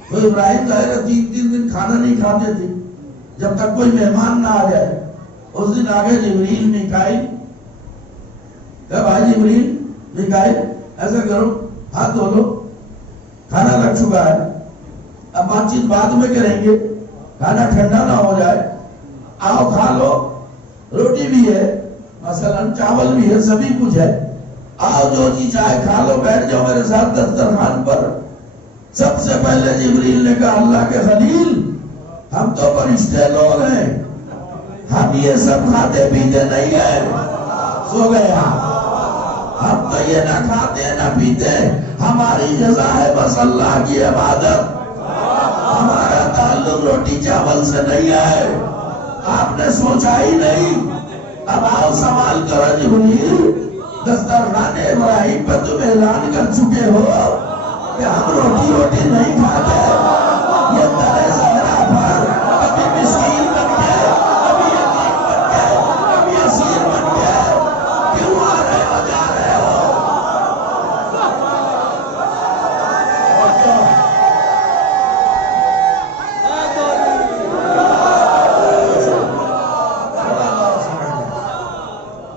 تو ابراہیم ظاہر 3 دن کھانا نہیں کھاتے تھے جب تک کوئی مہمان نہ آ جائے۔ اس دن آگے جبریل میکائیل، کہ بھائی جبریل میکائیل ایسا کرو، ہاتھ دھو لو، کھانا لگ چکا ہے، اب بات چیت بعد میں کریں گے، کھانا ٹھنڈا نہ ہو جائے، آؤ کھا لو، روٹی بھی ہے، مثلا چاول بھی ہے، سبھی کچھ ہے، آؤ جو چیز چاہے کھا لو، بیٹھ جاؤ میرے ساتھ دسترخوان پر۔ سب سے پہلے جبریل نے کہا، اللہ کے خلیل، ہم تو فرشتے لوگ ہیں، ہم یہ سب کھاتے پیتے نہیں ہیں۔ سو گیا، ہم تو یہ نہ کھاتے نہ پیتے، ہماری غذا ہے بس اللہ کی عبادت، ہمارا تعلق روٹی چاول سے نہیں ہے۔ آپ نے سوچا ہی نہیں۔ اب آؤ سوال کرو جبریل، دسترخوان ابراہیم پہ تم اعلان کر چکے ہو کہ ہم روٹی نہیں کھاتے، یہ در زہرا پر کبھی مسکین بن کے، کبھی یتیم بن کے، کبھی اسیر بن کے کیوں آ رہے ہو جا رہے ہو؟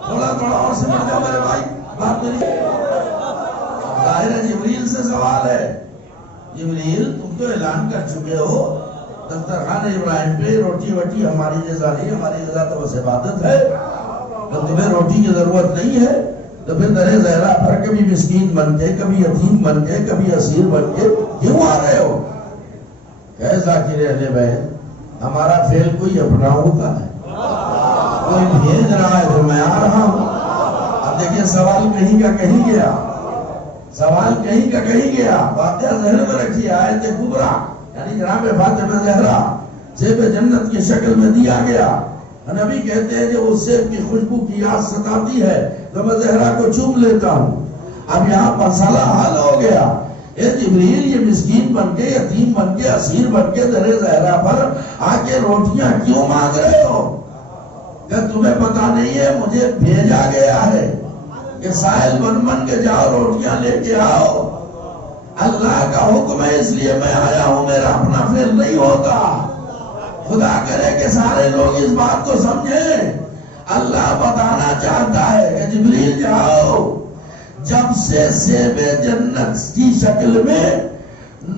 تھوڑا اور سمجھ جاؤ میرے بھائی، بات میری ظاہر ہے جبریل سے سوال ہے، جبریل تم تو اعلان کر چکے ہو دسترخوان ابراہیم پہ روٹی وٹی ہماری غذا نہیں، ہماری غذا تو بس عبادت ہے، تو تمہیں روٹی کی ضرورت نہیں ہے، تو پھر در زہرا پر کبھی مسکین بن کے، کبھی یتیم بن کے، کبھی اسیر بن کے کیوں آ رہے ہو؟ کہ ذاکر اہل بیت، ہمارا فعل کوئی اپنا ہوتا ہے، کوئی بھیج رہا ہے تو میں آ رہا ہوں۔ اب دیکھیں سوال کہیں کا کہیں گیا، سوال کہیں کا کہیں گیا، واقعہ ذہن میں رکھیے، آیت کبریٰ یعنی جناب فاطمہ زہرا سیب جنت کی شکل میں دیا گیا۔ نبی کہتے ہیں کہ وہ سیب کی خوشبو کی یاد ستاتی ہے تو میں زہرا کو چوم لیتا ہوں۔ اب یہاں مسئلہ حل ہو گیا، اے جبریل یہ مسکین بن کے، یتیم بن کے، اسیر بن کے در زہرا پر آ کے روٹیاں کیوں مانگ رہے ہو؟ کہ تمہیں پتا نہیں ہے مجھے بھیجا گیا ہے کہ سائل بن کے جاؤ روٹیاں لے کے آؤ، اللہ کا حکم ہے اس لیے میں آیا ہوں، میرا اپنا فعل نہیں ہوتا۔ خدا کرے کہ سارے لوگ اس بات کو سمجھیں. اللہ بتانا چاہتا ہے کہ جبریل جاؤ، جب سے سیب جنت کی شکل میں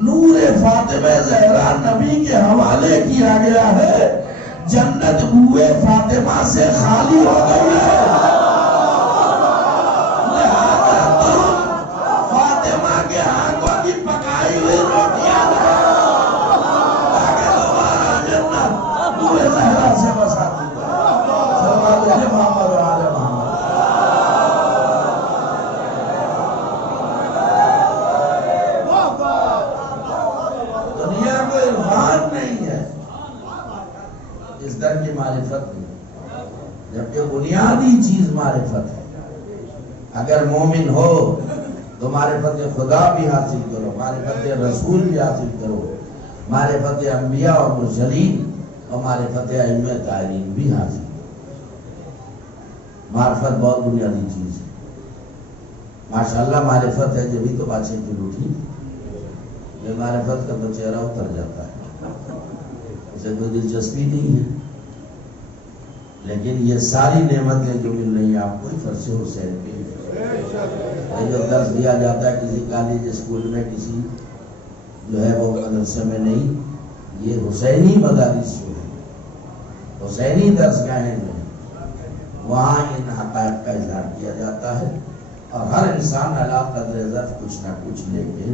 نور فاطمہ زہرا نبی کے حوالے کیا گیا ہے، جنت بوئے فاطمہ سے خالی ہو گئی ہے. لہذا تم فاطمہ کے ہاتھوں کی پکائی ہوئی روٹیاں تاکہ دوبارہ جنت بوئے زہرا سے بساتی ہے. صلوات علی محمد و آل محمد. دنیا کو عرفان نہیں ہے، اس در کی معرفت نہیں، جبکہ بنیادی چیز معرفت ہے. اگر مومن ہو تو معرفت خدا بھی حاصل کرو، معرفت رسول بھی حاصل کرو، معرفت انبیاء اور مرسلین اور معرفت ائمہ طاہرین بھی حاصل کرو. معرفت بہت بنیادی چیز ہے. ماشاءاللہ معرفت ہے جبھی تو بادشاہ کی روٹی. یہ معرفت کا تو چہرہ اتر جاتا ہے، اسے کوئی دلچسپی نہیں ہے. لیکن یہ ساری نعمتیں جو مل رہی ہیں آپ کو فرش حسین کے یہ جو درس دیا جاتا ہے کسی کالج اسکول میں، کسی جو ہے وہ مدرسے میں نہیں، یہ حسینی مدارس جو ہے، حسینی درس گاہیں جو ہیں، وہاں ان حقائق کا اظہار کیا جاتا ہے اور ہر انسان علی قدر ضعف کچھ نہ کچھ لے کے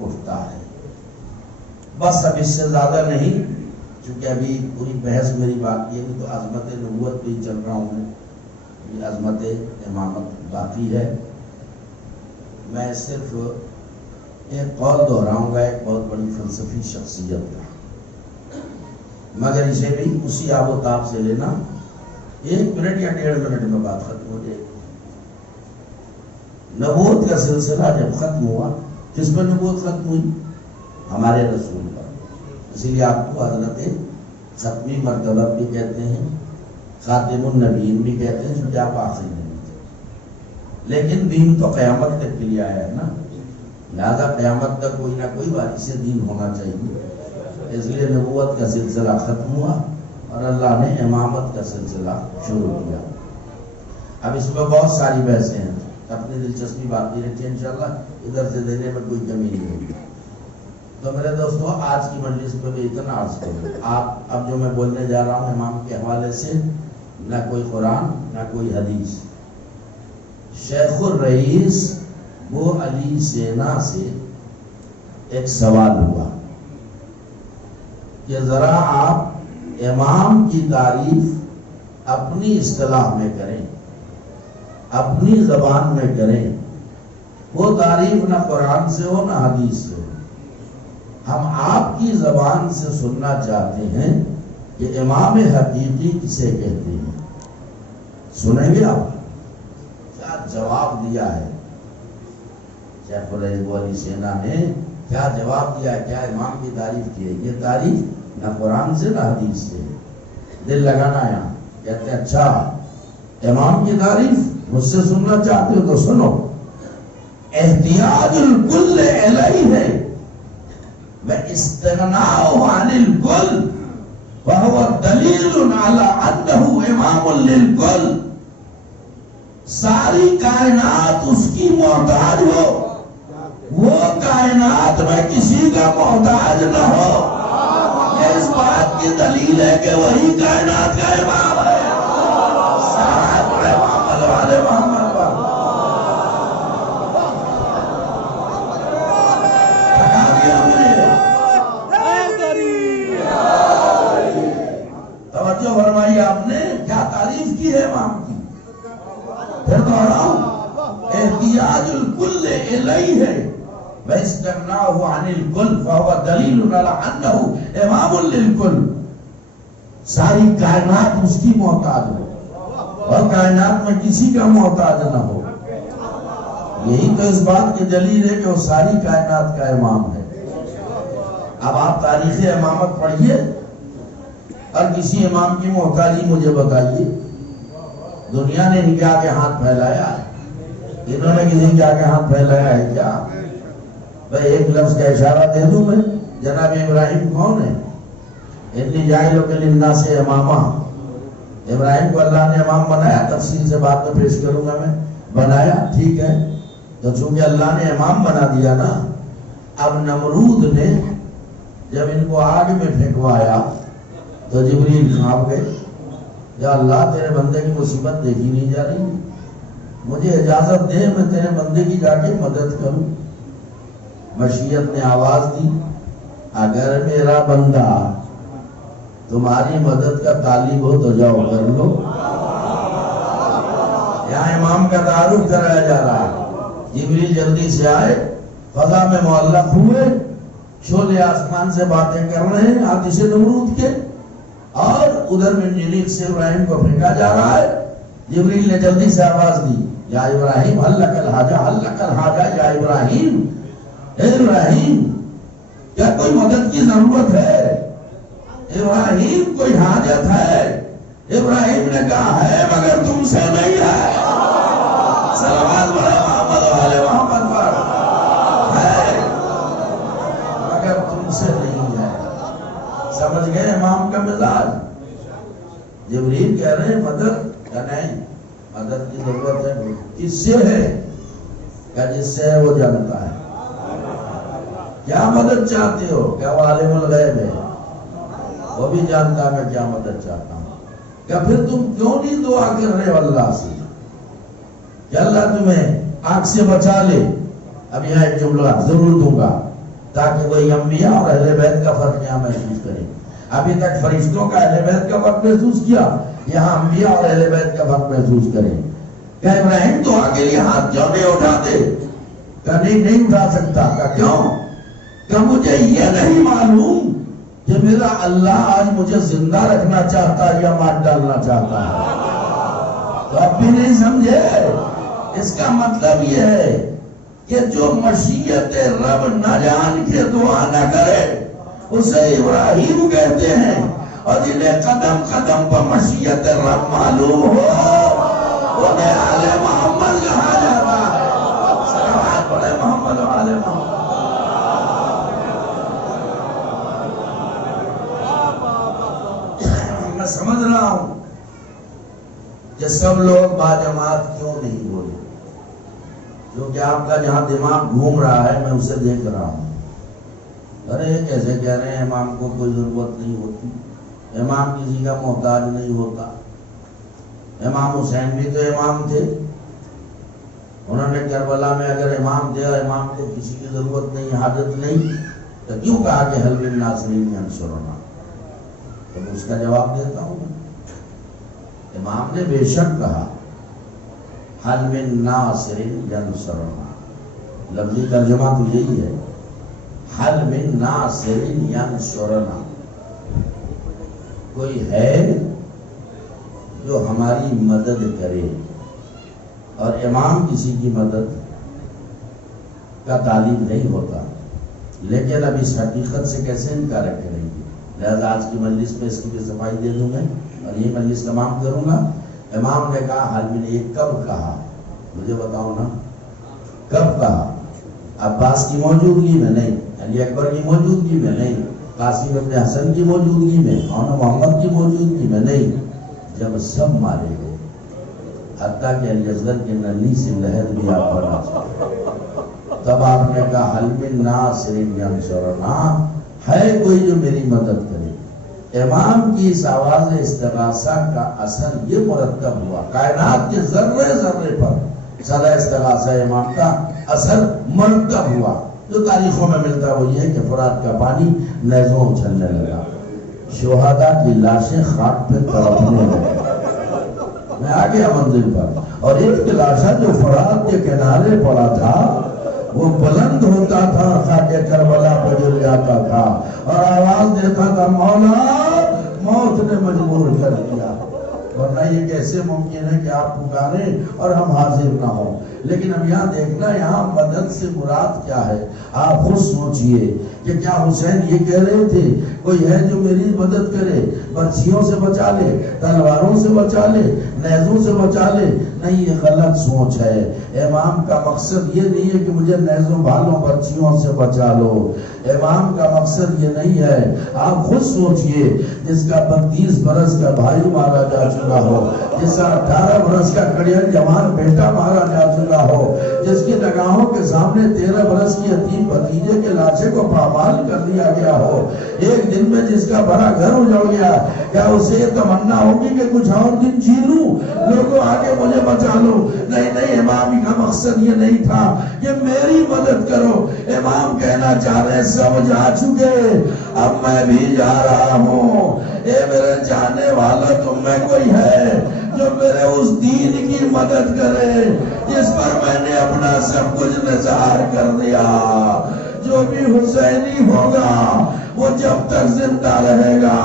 اٹھتا ہے. بس اب اس سے زیادہ نہیں، چونکہ ابھی پوری بحث میری باقی ہے، تو عظمت نبوت پہ ہی چل رہا ہوں میں، یہ عظمت امامت باقی ہے. میں صرف ایک قول دہراؤں گا ایک بہت بڑی فلسفی شخصیت کا، مگر اسے بھی اسی آب و تاب سے لینا. 1 منٹ یا 1.5 منٹ میں بات ختم ہو جائے گی. نبوت کا سلسلہ جب ختم ہوا، کس پر نبوت ختم ہوئی؟ ہمارے رسول پر. اسی لیے آپ کو حضرت ختمی مرتبہ بھی کہتے ہیں، خاتم النبیین بھی کہتے ہیں، چونکہ آپ آخری نبی تھے. لیکن دین تو قیامت تک کے لیے آیا ہے نا، لہذا قیامت تک کوئی نہ کوئی وارث دین ہونا چاہیے. اس لیے نبوت کا سلسلہ ختم ہوا اور اللہ نے امامت کا سلسلہ شروع کیا. اب اس میں بہت ساری بحثیں ہیں، اپنی دلچسپی باقی رکھیں، انشاءاللہ ادھر سے دینے میں کوئی کمی نہیں ہوگی. تو میرے دوستو آج کی مجلس پہ بھی اتنا عرض کروں، آپ اب جو میں بولنے جا رہا ہوں امام کے حوالے سے نہ کوئی قرآن نہ کوئی حدیث. شیخ الرئیس وہ علی سینا سے ایک سوال ہوا کہ ذرا آپ امام کی تعریف اپنی اصطلاح میں کریں، اپنی زبان میں کریں. وہ تعریف نہ قرآن سے ہو نہ حدیث سے ہو. ہم آپ کی زبان سے سننا چاہتے ہیں کہ امام حقیقی کسے کہتے ہیں. سنیں گے آپ کیا جواب دیا ہے شیخ الرئیس علی سینا نے؟ کیا جواب دیا ہے، کیا امام کی تعریف کی ہے؟ یہ تعریف نہ قرآن سے نہ حدیث سے. دل لگانا یہاں. کہتے ہیں اچھا امام کی تعریف مجھ سے سننا چاہتے ہو تو سنو. احتیاج الکل الیہ ہے واستغناء عن الکل وهو دلیل علی انہ امام للکل. ساری کائنات اس کی محتاج ہو، وہ کائنات میں کسی کا محتاج نہ ہو، یہ اس بات کی دلیل ہے کہ وہی کائنات کا امام ہے. محمد والے محمد توجہ فرمائی آپ نے، کیا تعریف کی ہے امام کی. پھر دوہراؤں، احتیاج الکل الیہ واستغناء عن الکل فهو دلیل علی انہ امام للکل. ساری کائنات اس کی محتاج ہو اور کائنات میں کسی کا محتاج نہ ہو. یہی تو اس بات کی دلیل ہے کہ وہ ساری کائنات کا امام ہے. اب آپ تاریخ امامت پڑھیے اور کسی امام کی محتاجی مجھے بتائیے. دنیا نے ان کے آگے ہاتھ پھیلایا ہے؟ انہوں نے کسی کے آگے ہاتھ پھیلایا ہے کیا؟ بھائی ایک لفظ کا اشارہ دے دوں میں، جناب ابراہیم کون ہے؟ انی جاعلک للناس اماما، ابراہیم کو اللہ نے امام بنایا، تفصیل سے بعد میں پیش کروں گا میں، بنایا ٹھیک ہے، تو چونکہ اللہ نے امام بنا دیا نا، اب نمرود نے جب ان کو آگ میں پھینکوایا تو جبریل کھانپ گئے، یا اللہ تیرے بندے کی مصیبت دیکھی نہیں جا رہی، مجھے اجازت دے میں تیرے بندے کی جا کے مدد کروں۔ مشیت نے آواز دی، اگر میرا بندہ تمہاری مدد کا طالب ہو تو جاؤ کر لو۔ یہاں امام کا تعارف کرایا جا رہا ہے۔ جبریل جلدی سے آئے، فضا میں معلق ہوئے، شعلے آسمان سے باتیں کر رہے ہیں آتش نمرود کے، اور ادھر من جلیل سے ابراہیم کو پھینکا جا رہا ہے۔ جبریل نے جلدی سے آواز دی، یا ابراہیم حل لک الحاجہ، حل لک الحاجہ، یا ابراہیم، اے ابراہیم کیا کوئی مدد کی ضرورت ہے؟ ابراہیم کوئی حاجت ہے؟ ابراہیم نے کہا ہے مگر تم سے نہیں ہے۔ صلوات بڑھے محمد و آل محمد پر، ہے مگر تم سے نہیں ہے۔ سمجھ گئے امام کا مزاج؟ جبریل کہہ رہے ہیں مدد یا نہیں، مدد کی ضرورت ہے، کس سے ہے؟ کیا جس سے ہے وہ جانتا ہے۔ کیا مدد چاہتے ہو؟ کیا وہ عالم الغیب ہے؟ وہ بھی جانتا ہے میں کیا مدد چاہتا ہوں۔ کیا پھر تم کیوں نہیں دعا کر رہے ہو اللہ سے کہ اللہ تمہیں آگ سے بچا لے؟ اب یہاں ایک جملہ ضرور دوں گا تاکہ وہی انبیاء اور اہل بیت کا فرق یہاں محسوس کریں۔ ابھی تک فرشتوں کا اہل بیت کا فرق محسوس کیا، یہاں انبیاء اور اہل بیت کا فرق محسوس کریں۔ کہ ابراہیم دعا کے لیے ہاتھ کیوں نہیں اٹھاتے؟ کہ نہیں اٹھا سکتا۔ کہ کیوں؟ کہ مجھے یہ نہیں معلوم کہ میرا اللہ آج مجھے زندہ رکھنا چاہتا ہے یا مار ڈالنا چاہتا ہے۔ تو اب بھی نہیں سمجھے؟ اس کا مطلب یہ ہے کہ جو مشیت رب نہ جان کے دعا نہ کرے اسے ابراہیم کہتے ہیں، اور جنہیں قدم قدم پر مشیت رب معلوم ہو انہیں آل محمد کہا جاتا ہے۔ صلوات پڑھے محمد و آل محمد۔ میں سمجھ رہا ہوں کہ سب لوگ باجماعت کیوں نہیں بولے، کیونکہ آپ کا جہاں دماغ گھوم رہا ہے میں اسے دیکھ رہا ہوں۔ ارے کیسے کہہ رہے ہیں امام کو کوئی ضرورت نہیں ہوتی، امام کسی کا محتاج نہیں ہوتا۔ امام حسین بھی تو امام تھے، انہوں نے کربلا میں اگر امام تھے اور امام کو کسی کی ضرورت نہیں، حاجت نہیں، تو کیوں کہا کہ حل من ناصرین ینصرنا؟ تو اس کا جواب دیتا ہوں۔ امام نے بے شک کہا حل من ناصرین ینصرنا، لفظی ترجمہ تو یہی ہے، حل من ناصرین ینصرنا، کوئی ہے جو ہماری مدد کرے، اور امام کسی کی مدد کا طالب نہیں ہوتا۔ لیکن اب اس حقیقت سے کیسے انکار کریں گے؟ لہذا آج کی مجلس میں اس کی بھی صفائی دے دوں گا اور یہ مجلس تمام کروں گا۔ امام نے کہا حل من، یہ کب کہا مجھے بتاؤ نا، کب کہا؟ عباس کی موجودگی میں نہیں، علی اکبر کی موجودگی میں نہیں، قاسم ابن حسن کی موجودگی میں، مولانا محمد کی موجودگی میں نہیں، جب سب مارے گئے، حتیٰ کہ علی اصغر کی نلی سے لہر بھی آپ بنا چاہتا، تب آپ نے کہا حل من ناصرین ینصرنا، ہے کوئی جو میری مدد کرے۔ امام کی اس آواز استغاثہ کا اثر یہ مرتب ہوا، کائنات کے ذرے ذرے پر صدا استغاثہ امام کا اثر مرتب ہوا۔ جو تاریخوں میں ملتا ہے وہ یہ ہے کہ فرات کا پانی نیزوں اچھلنے لگا، شہداء کی لاشیں خاک پہ تڑپنے لگی۔ میں آ گیا منزل پر، اور ایک لاشا جو فرات کے کنارے پڑا تھا وہ بلند ہوتا تھا، خاک کربلا پہ گر جاتا تھا اور آواز دیتا تھا مولا موت نے مجبور کر دیا، ورنہ ورنہ یہ کیسے ممکن ہے کہ آپ پکاریں اور ہم حاضر نہ ہوں؟ لیکن اب یہاں دیکھنا یہاں مدد سے مراد کیا ہے. آپ خود سوچئے کہ کیا حسین یہ کہہ رہے تھے کوئی ہے جو میری مدد کرے، برچھیوں سے بچا لے، تلواروں سے بچا لے، نیزوں سے بچا لے؟ نہیں، یہ غلط سوچ ہے. امام کا مقصد یہ نہیں ہے کہ مجھے نیزوں بھالوں برچھیوں سے بچا لو. امام کا مقصد یہ نہیں ہے. آپ خود سوچئے جس کا 32 برس کا بھائی مارا جا چکا ہو، جس کا 18 برس کا کڑیل جوان بیٹا مارا جا چکا ہو، جس کی نگاہوں کے سامنے 13 برس کی یتیم بھتیجے کے لاشے کو پامال کر دیا گیا ہو، ایک دن میں جس کا بڑا گھر اجڑ گیا، کیا اسے یہ تمنا ہوگی کہ کچھ اور دن جی لوں، لوگوں آگے مجھے بچا لو؟ نہیں نہیں، امام کا مقصد یہ نہیں تھا کہ میری مدد کرو. امام کہنا چاہ رہے سب جا چکے، اب میں بھی جا رہا ہوں. اے میرے جانے والا، تم میں کوئی ہے جو میرے اس دین کی مدد کرے جس پر میں نے اپنا سب کچھ نثار کر دیا؟ جو بھی حسینی ہوگا وہ جب تک زندہ رہے گا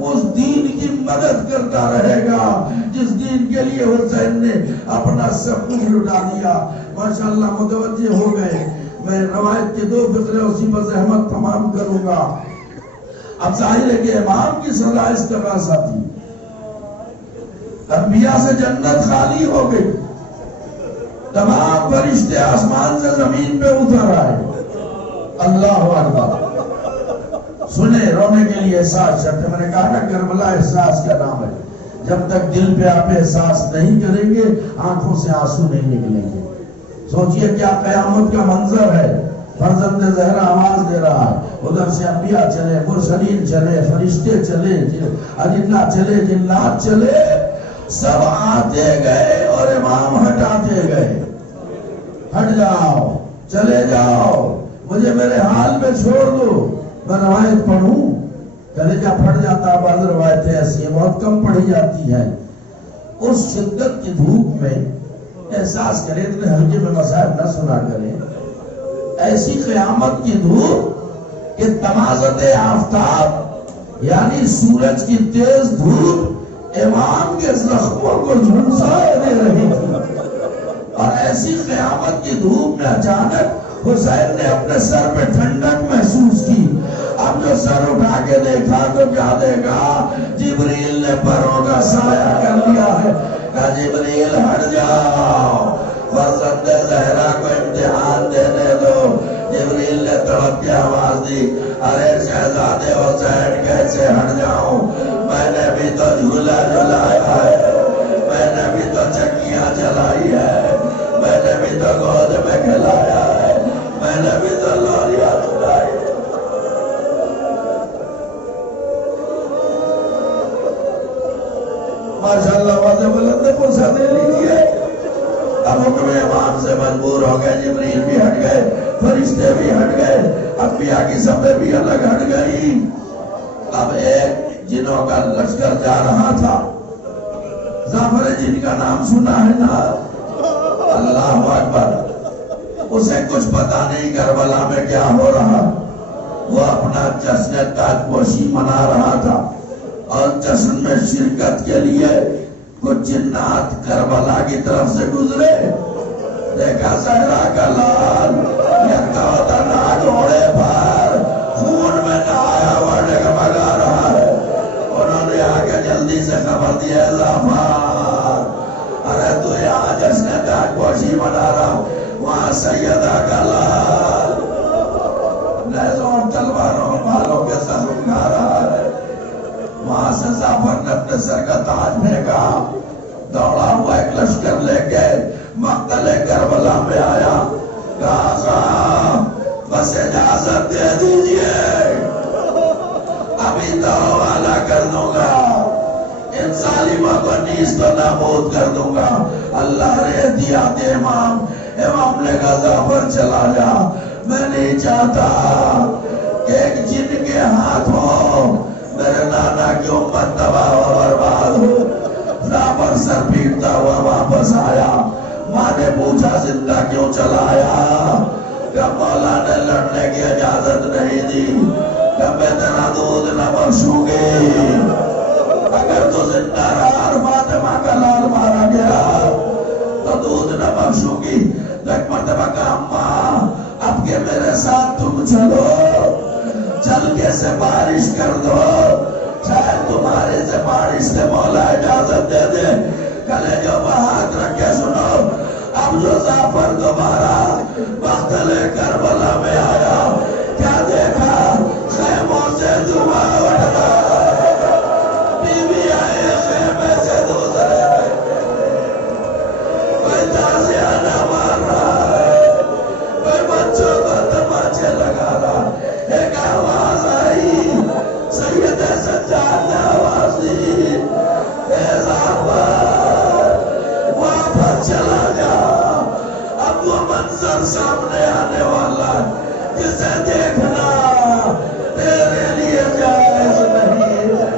اس دین کی مدد کرتا رہے گا جس دین کے لیے حسین نے اپنا سب کچھ لٹا دیا. ماشاءاللہ متوجہ ہو گئے. میں روایت کے 2 فقرے اسی پر زحمت تمام کروں گا. اب ظاہر ہے کہ امام کی سزا استغاثہ تھی. انبیاء سے جنت خالی ہو گئی، تمام فرشتے آسمان سے زمین پہ اتر آئے. اللہ اکبر. سنیں، رونے کے لیے احساس شرط ہے. میں نے کہا نا کربلا احساس کا نام ہے. جب تک دل پہ آپ احساس نہیں کریں گے آنکھوں سے آنسو نہیں نکلیں گے. سوچئے کیا قیامت کا منظر ہے. فرزند زہرا آواز دے رہا ہے، ادھر سے انبیاء چلے، مرسلین چلے، فرشتے چلے، اجنہ چلے، جنات چلے، سب آتے گئے اور امام ہٹاتے گئے. ہٹ جاؤ، چلے جاؤ، مجھے میرے حال میں چھوڑ دو. میں روایت پڑھوں، کلیجہ پھٹ جاتا. بعض روایتیں ایسی ہیں بہت کم پڑھی جاتی ہیں. اس شدت کی دھوپ میں احساس کریں، اتنے ہلکے میں مسائل نہ سنا کریں. ایسی قیامت کی دھوپ کہ تمازت آفتاب یعنی سورج کی تیز دھوپ امام کے زخموں کو جھلسائے دے رہی تھی. اور ایسی قیامت کی دھوپ میں اچانک حسین نے اپنے سر پہ ٹھنڈک محسوس کی. اب جو سر اٹھا کے دیکھا تو کیا دیکھا؟ جبریل نے پروں کا سایہ کر دیا ہے. کہا جبریل ہٹ جاؤ، فرزند زہرا کو امتحان دینے دو. جبریل نے تڑپ کے آواز دی، ارے شہزادے حسین کیسے ہٹ جاؤں؟ میں نے بھی تو جھولا جھلایا ہے، میں نے بھی تو چکیاں چلائی ہے، میں نے بھی تو گود میں کھلایا ہے، میں نے بھی تو لوریاں چلائی ہے. ماشاءاللہ واضح بلند پرسہ دے لیجئے. اب حکم امام سے مجبور ہو گئے. جبریل بھی ہٹ گئے، فرشتے بھی ہٹ گئے، انبیاء کی صفیں بھی الگ ہٹ گئی. اب ایک جنوں کا لشکر جا رہا تھا. زعفر جن کا نام سنا ہے نا؟ اللہ اکبر. اسے کچھ پتا نہیں کربلا میں کیا ہو رہا. وہ اپنا جشن تاج پوشی منا رہا تھا اور جشن میں شرکت کے لیے کچھ جنات کربلا کی طرف سے گزرے. دیکھا زہرا کا لال یکتا ناگ گھوڑے پر خون میں نہایا ہوا ڈگمگا رہا ہے. انہوں نے آگے جلدی سے خبر دیا، زعفر ارے تو یہاں جشن تاج پوشی منا رہا، وہاں سیدہ کا لال نیزوں اور تلواروں بھالوں کے زخم کھا رہا ہے. وہاں سے زعفر نے اپنے سر کا تاج پھینکا، دوڑا ہوا ایک لشکر لے کے مقتل کربلا میں آیا. کہا بس اجازت دے دیجئے، ابھی تو حوالہ کر دوں گا، ان ظالموں کو نیز تو نابود کر دوں گا. اللہ نے احتیاط امام نے کہا زعفر چلا جا، میں نہیں چاہتا کہ ایک جن کے ہاتھوں میرے نانا کی امت تباہ و برباد ہو. زعفر سر پیٹتا ہوا واپس آیا. ماں نے پوچھا زندہ کیوں چلایا؟ کہ مولا نے لڑنے کی اجازت نہیں دی، کہ میں تیرا دودھ نہ بخشوں گی. اگر تو زندہ رہا اور فاطمہ کا لال مارا گیا تو دودھ نہ بخشوں گی. ایک مرتبہ کہا اماں اب کے میرے ساتھ تم چلو, چل کے سفارش کر دو, شاید تمہارے سفارش سے مولا اجازت دے دے. کلے جو بہات رکھے سنو, اب جو زعفر دوبارہ مقتل کربلا میں آیا, کیا دیکھا؟ خیموں سے دھواں اٹھ رہا, بیوی آئے خیمے سے دوسرے میں, کوئی تازیہ نہ مار رہا ہے, کوئی بچوں کو تماچے لگا رہا. ایک آواز آئی, سید سجاد نے آواز دی, اے زعفر واپس چلا جا. اب وہ منظر سامنے آنے والا جسے دیکھنا تیرے لیے جائز نہیں ہے.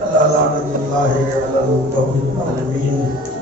اللہ لعنت اللہ علی القوم الظالمین.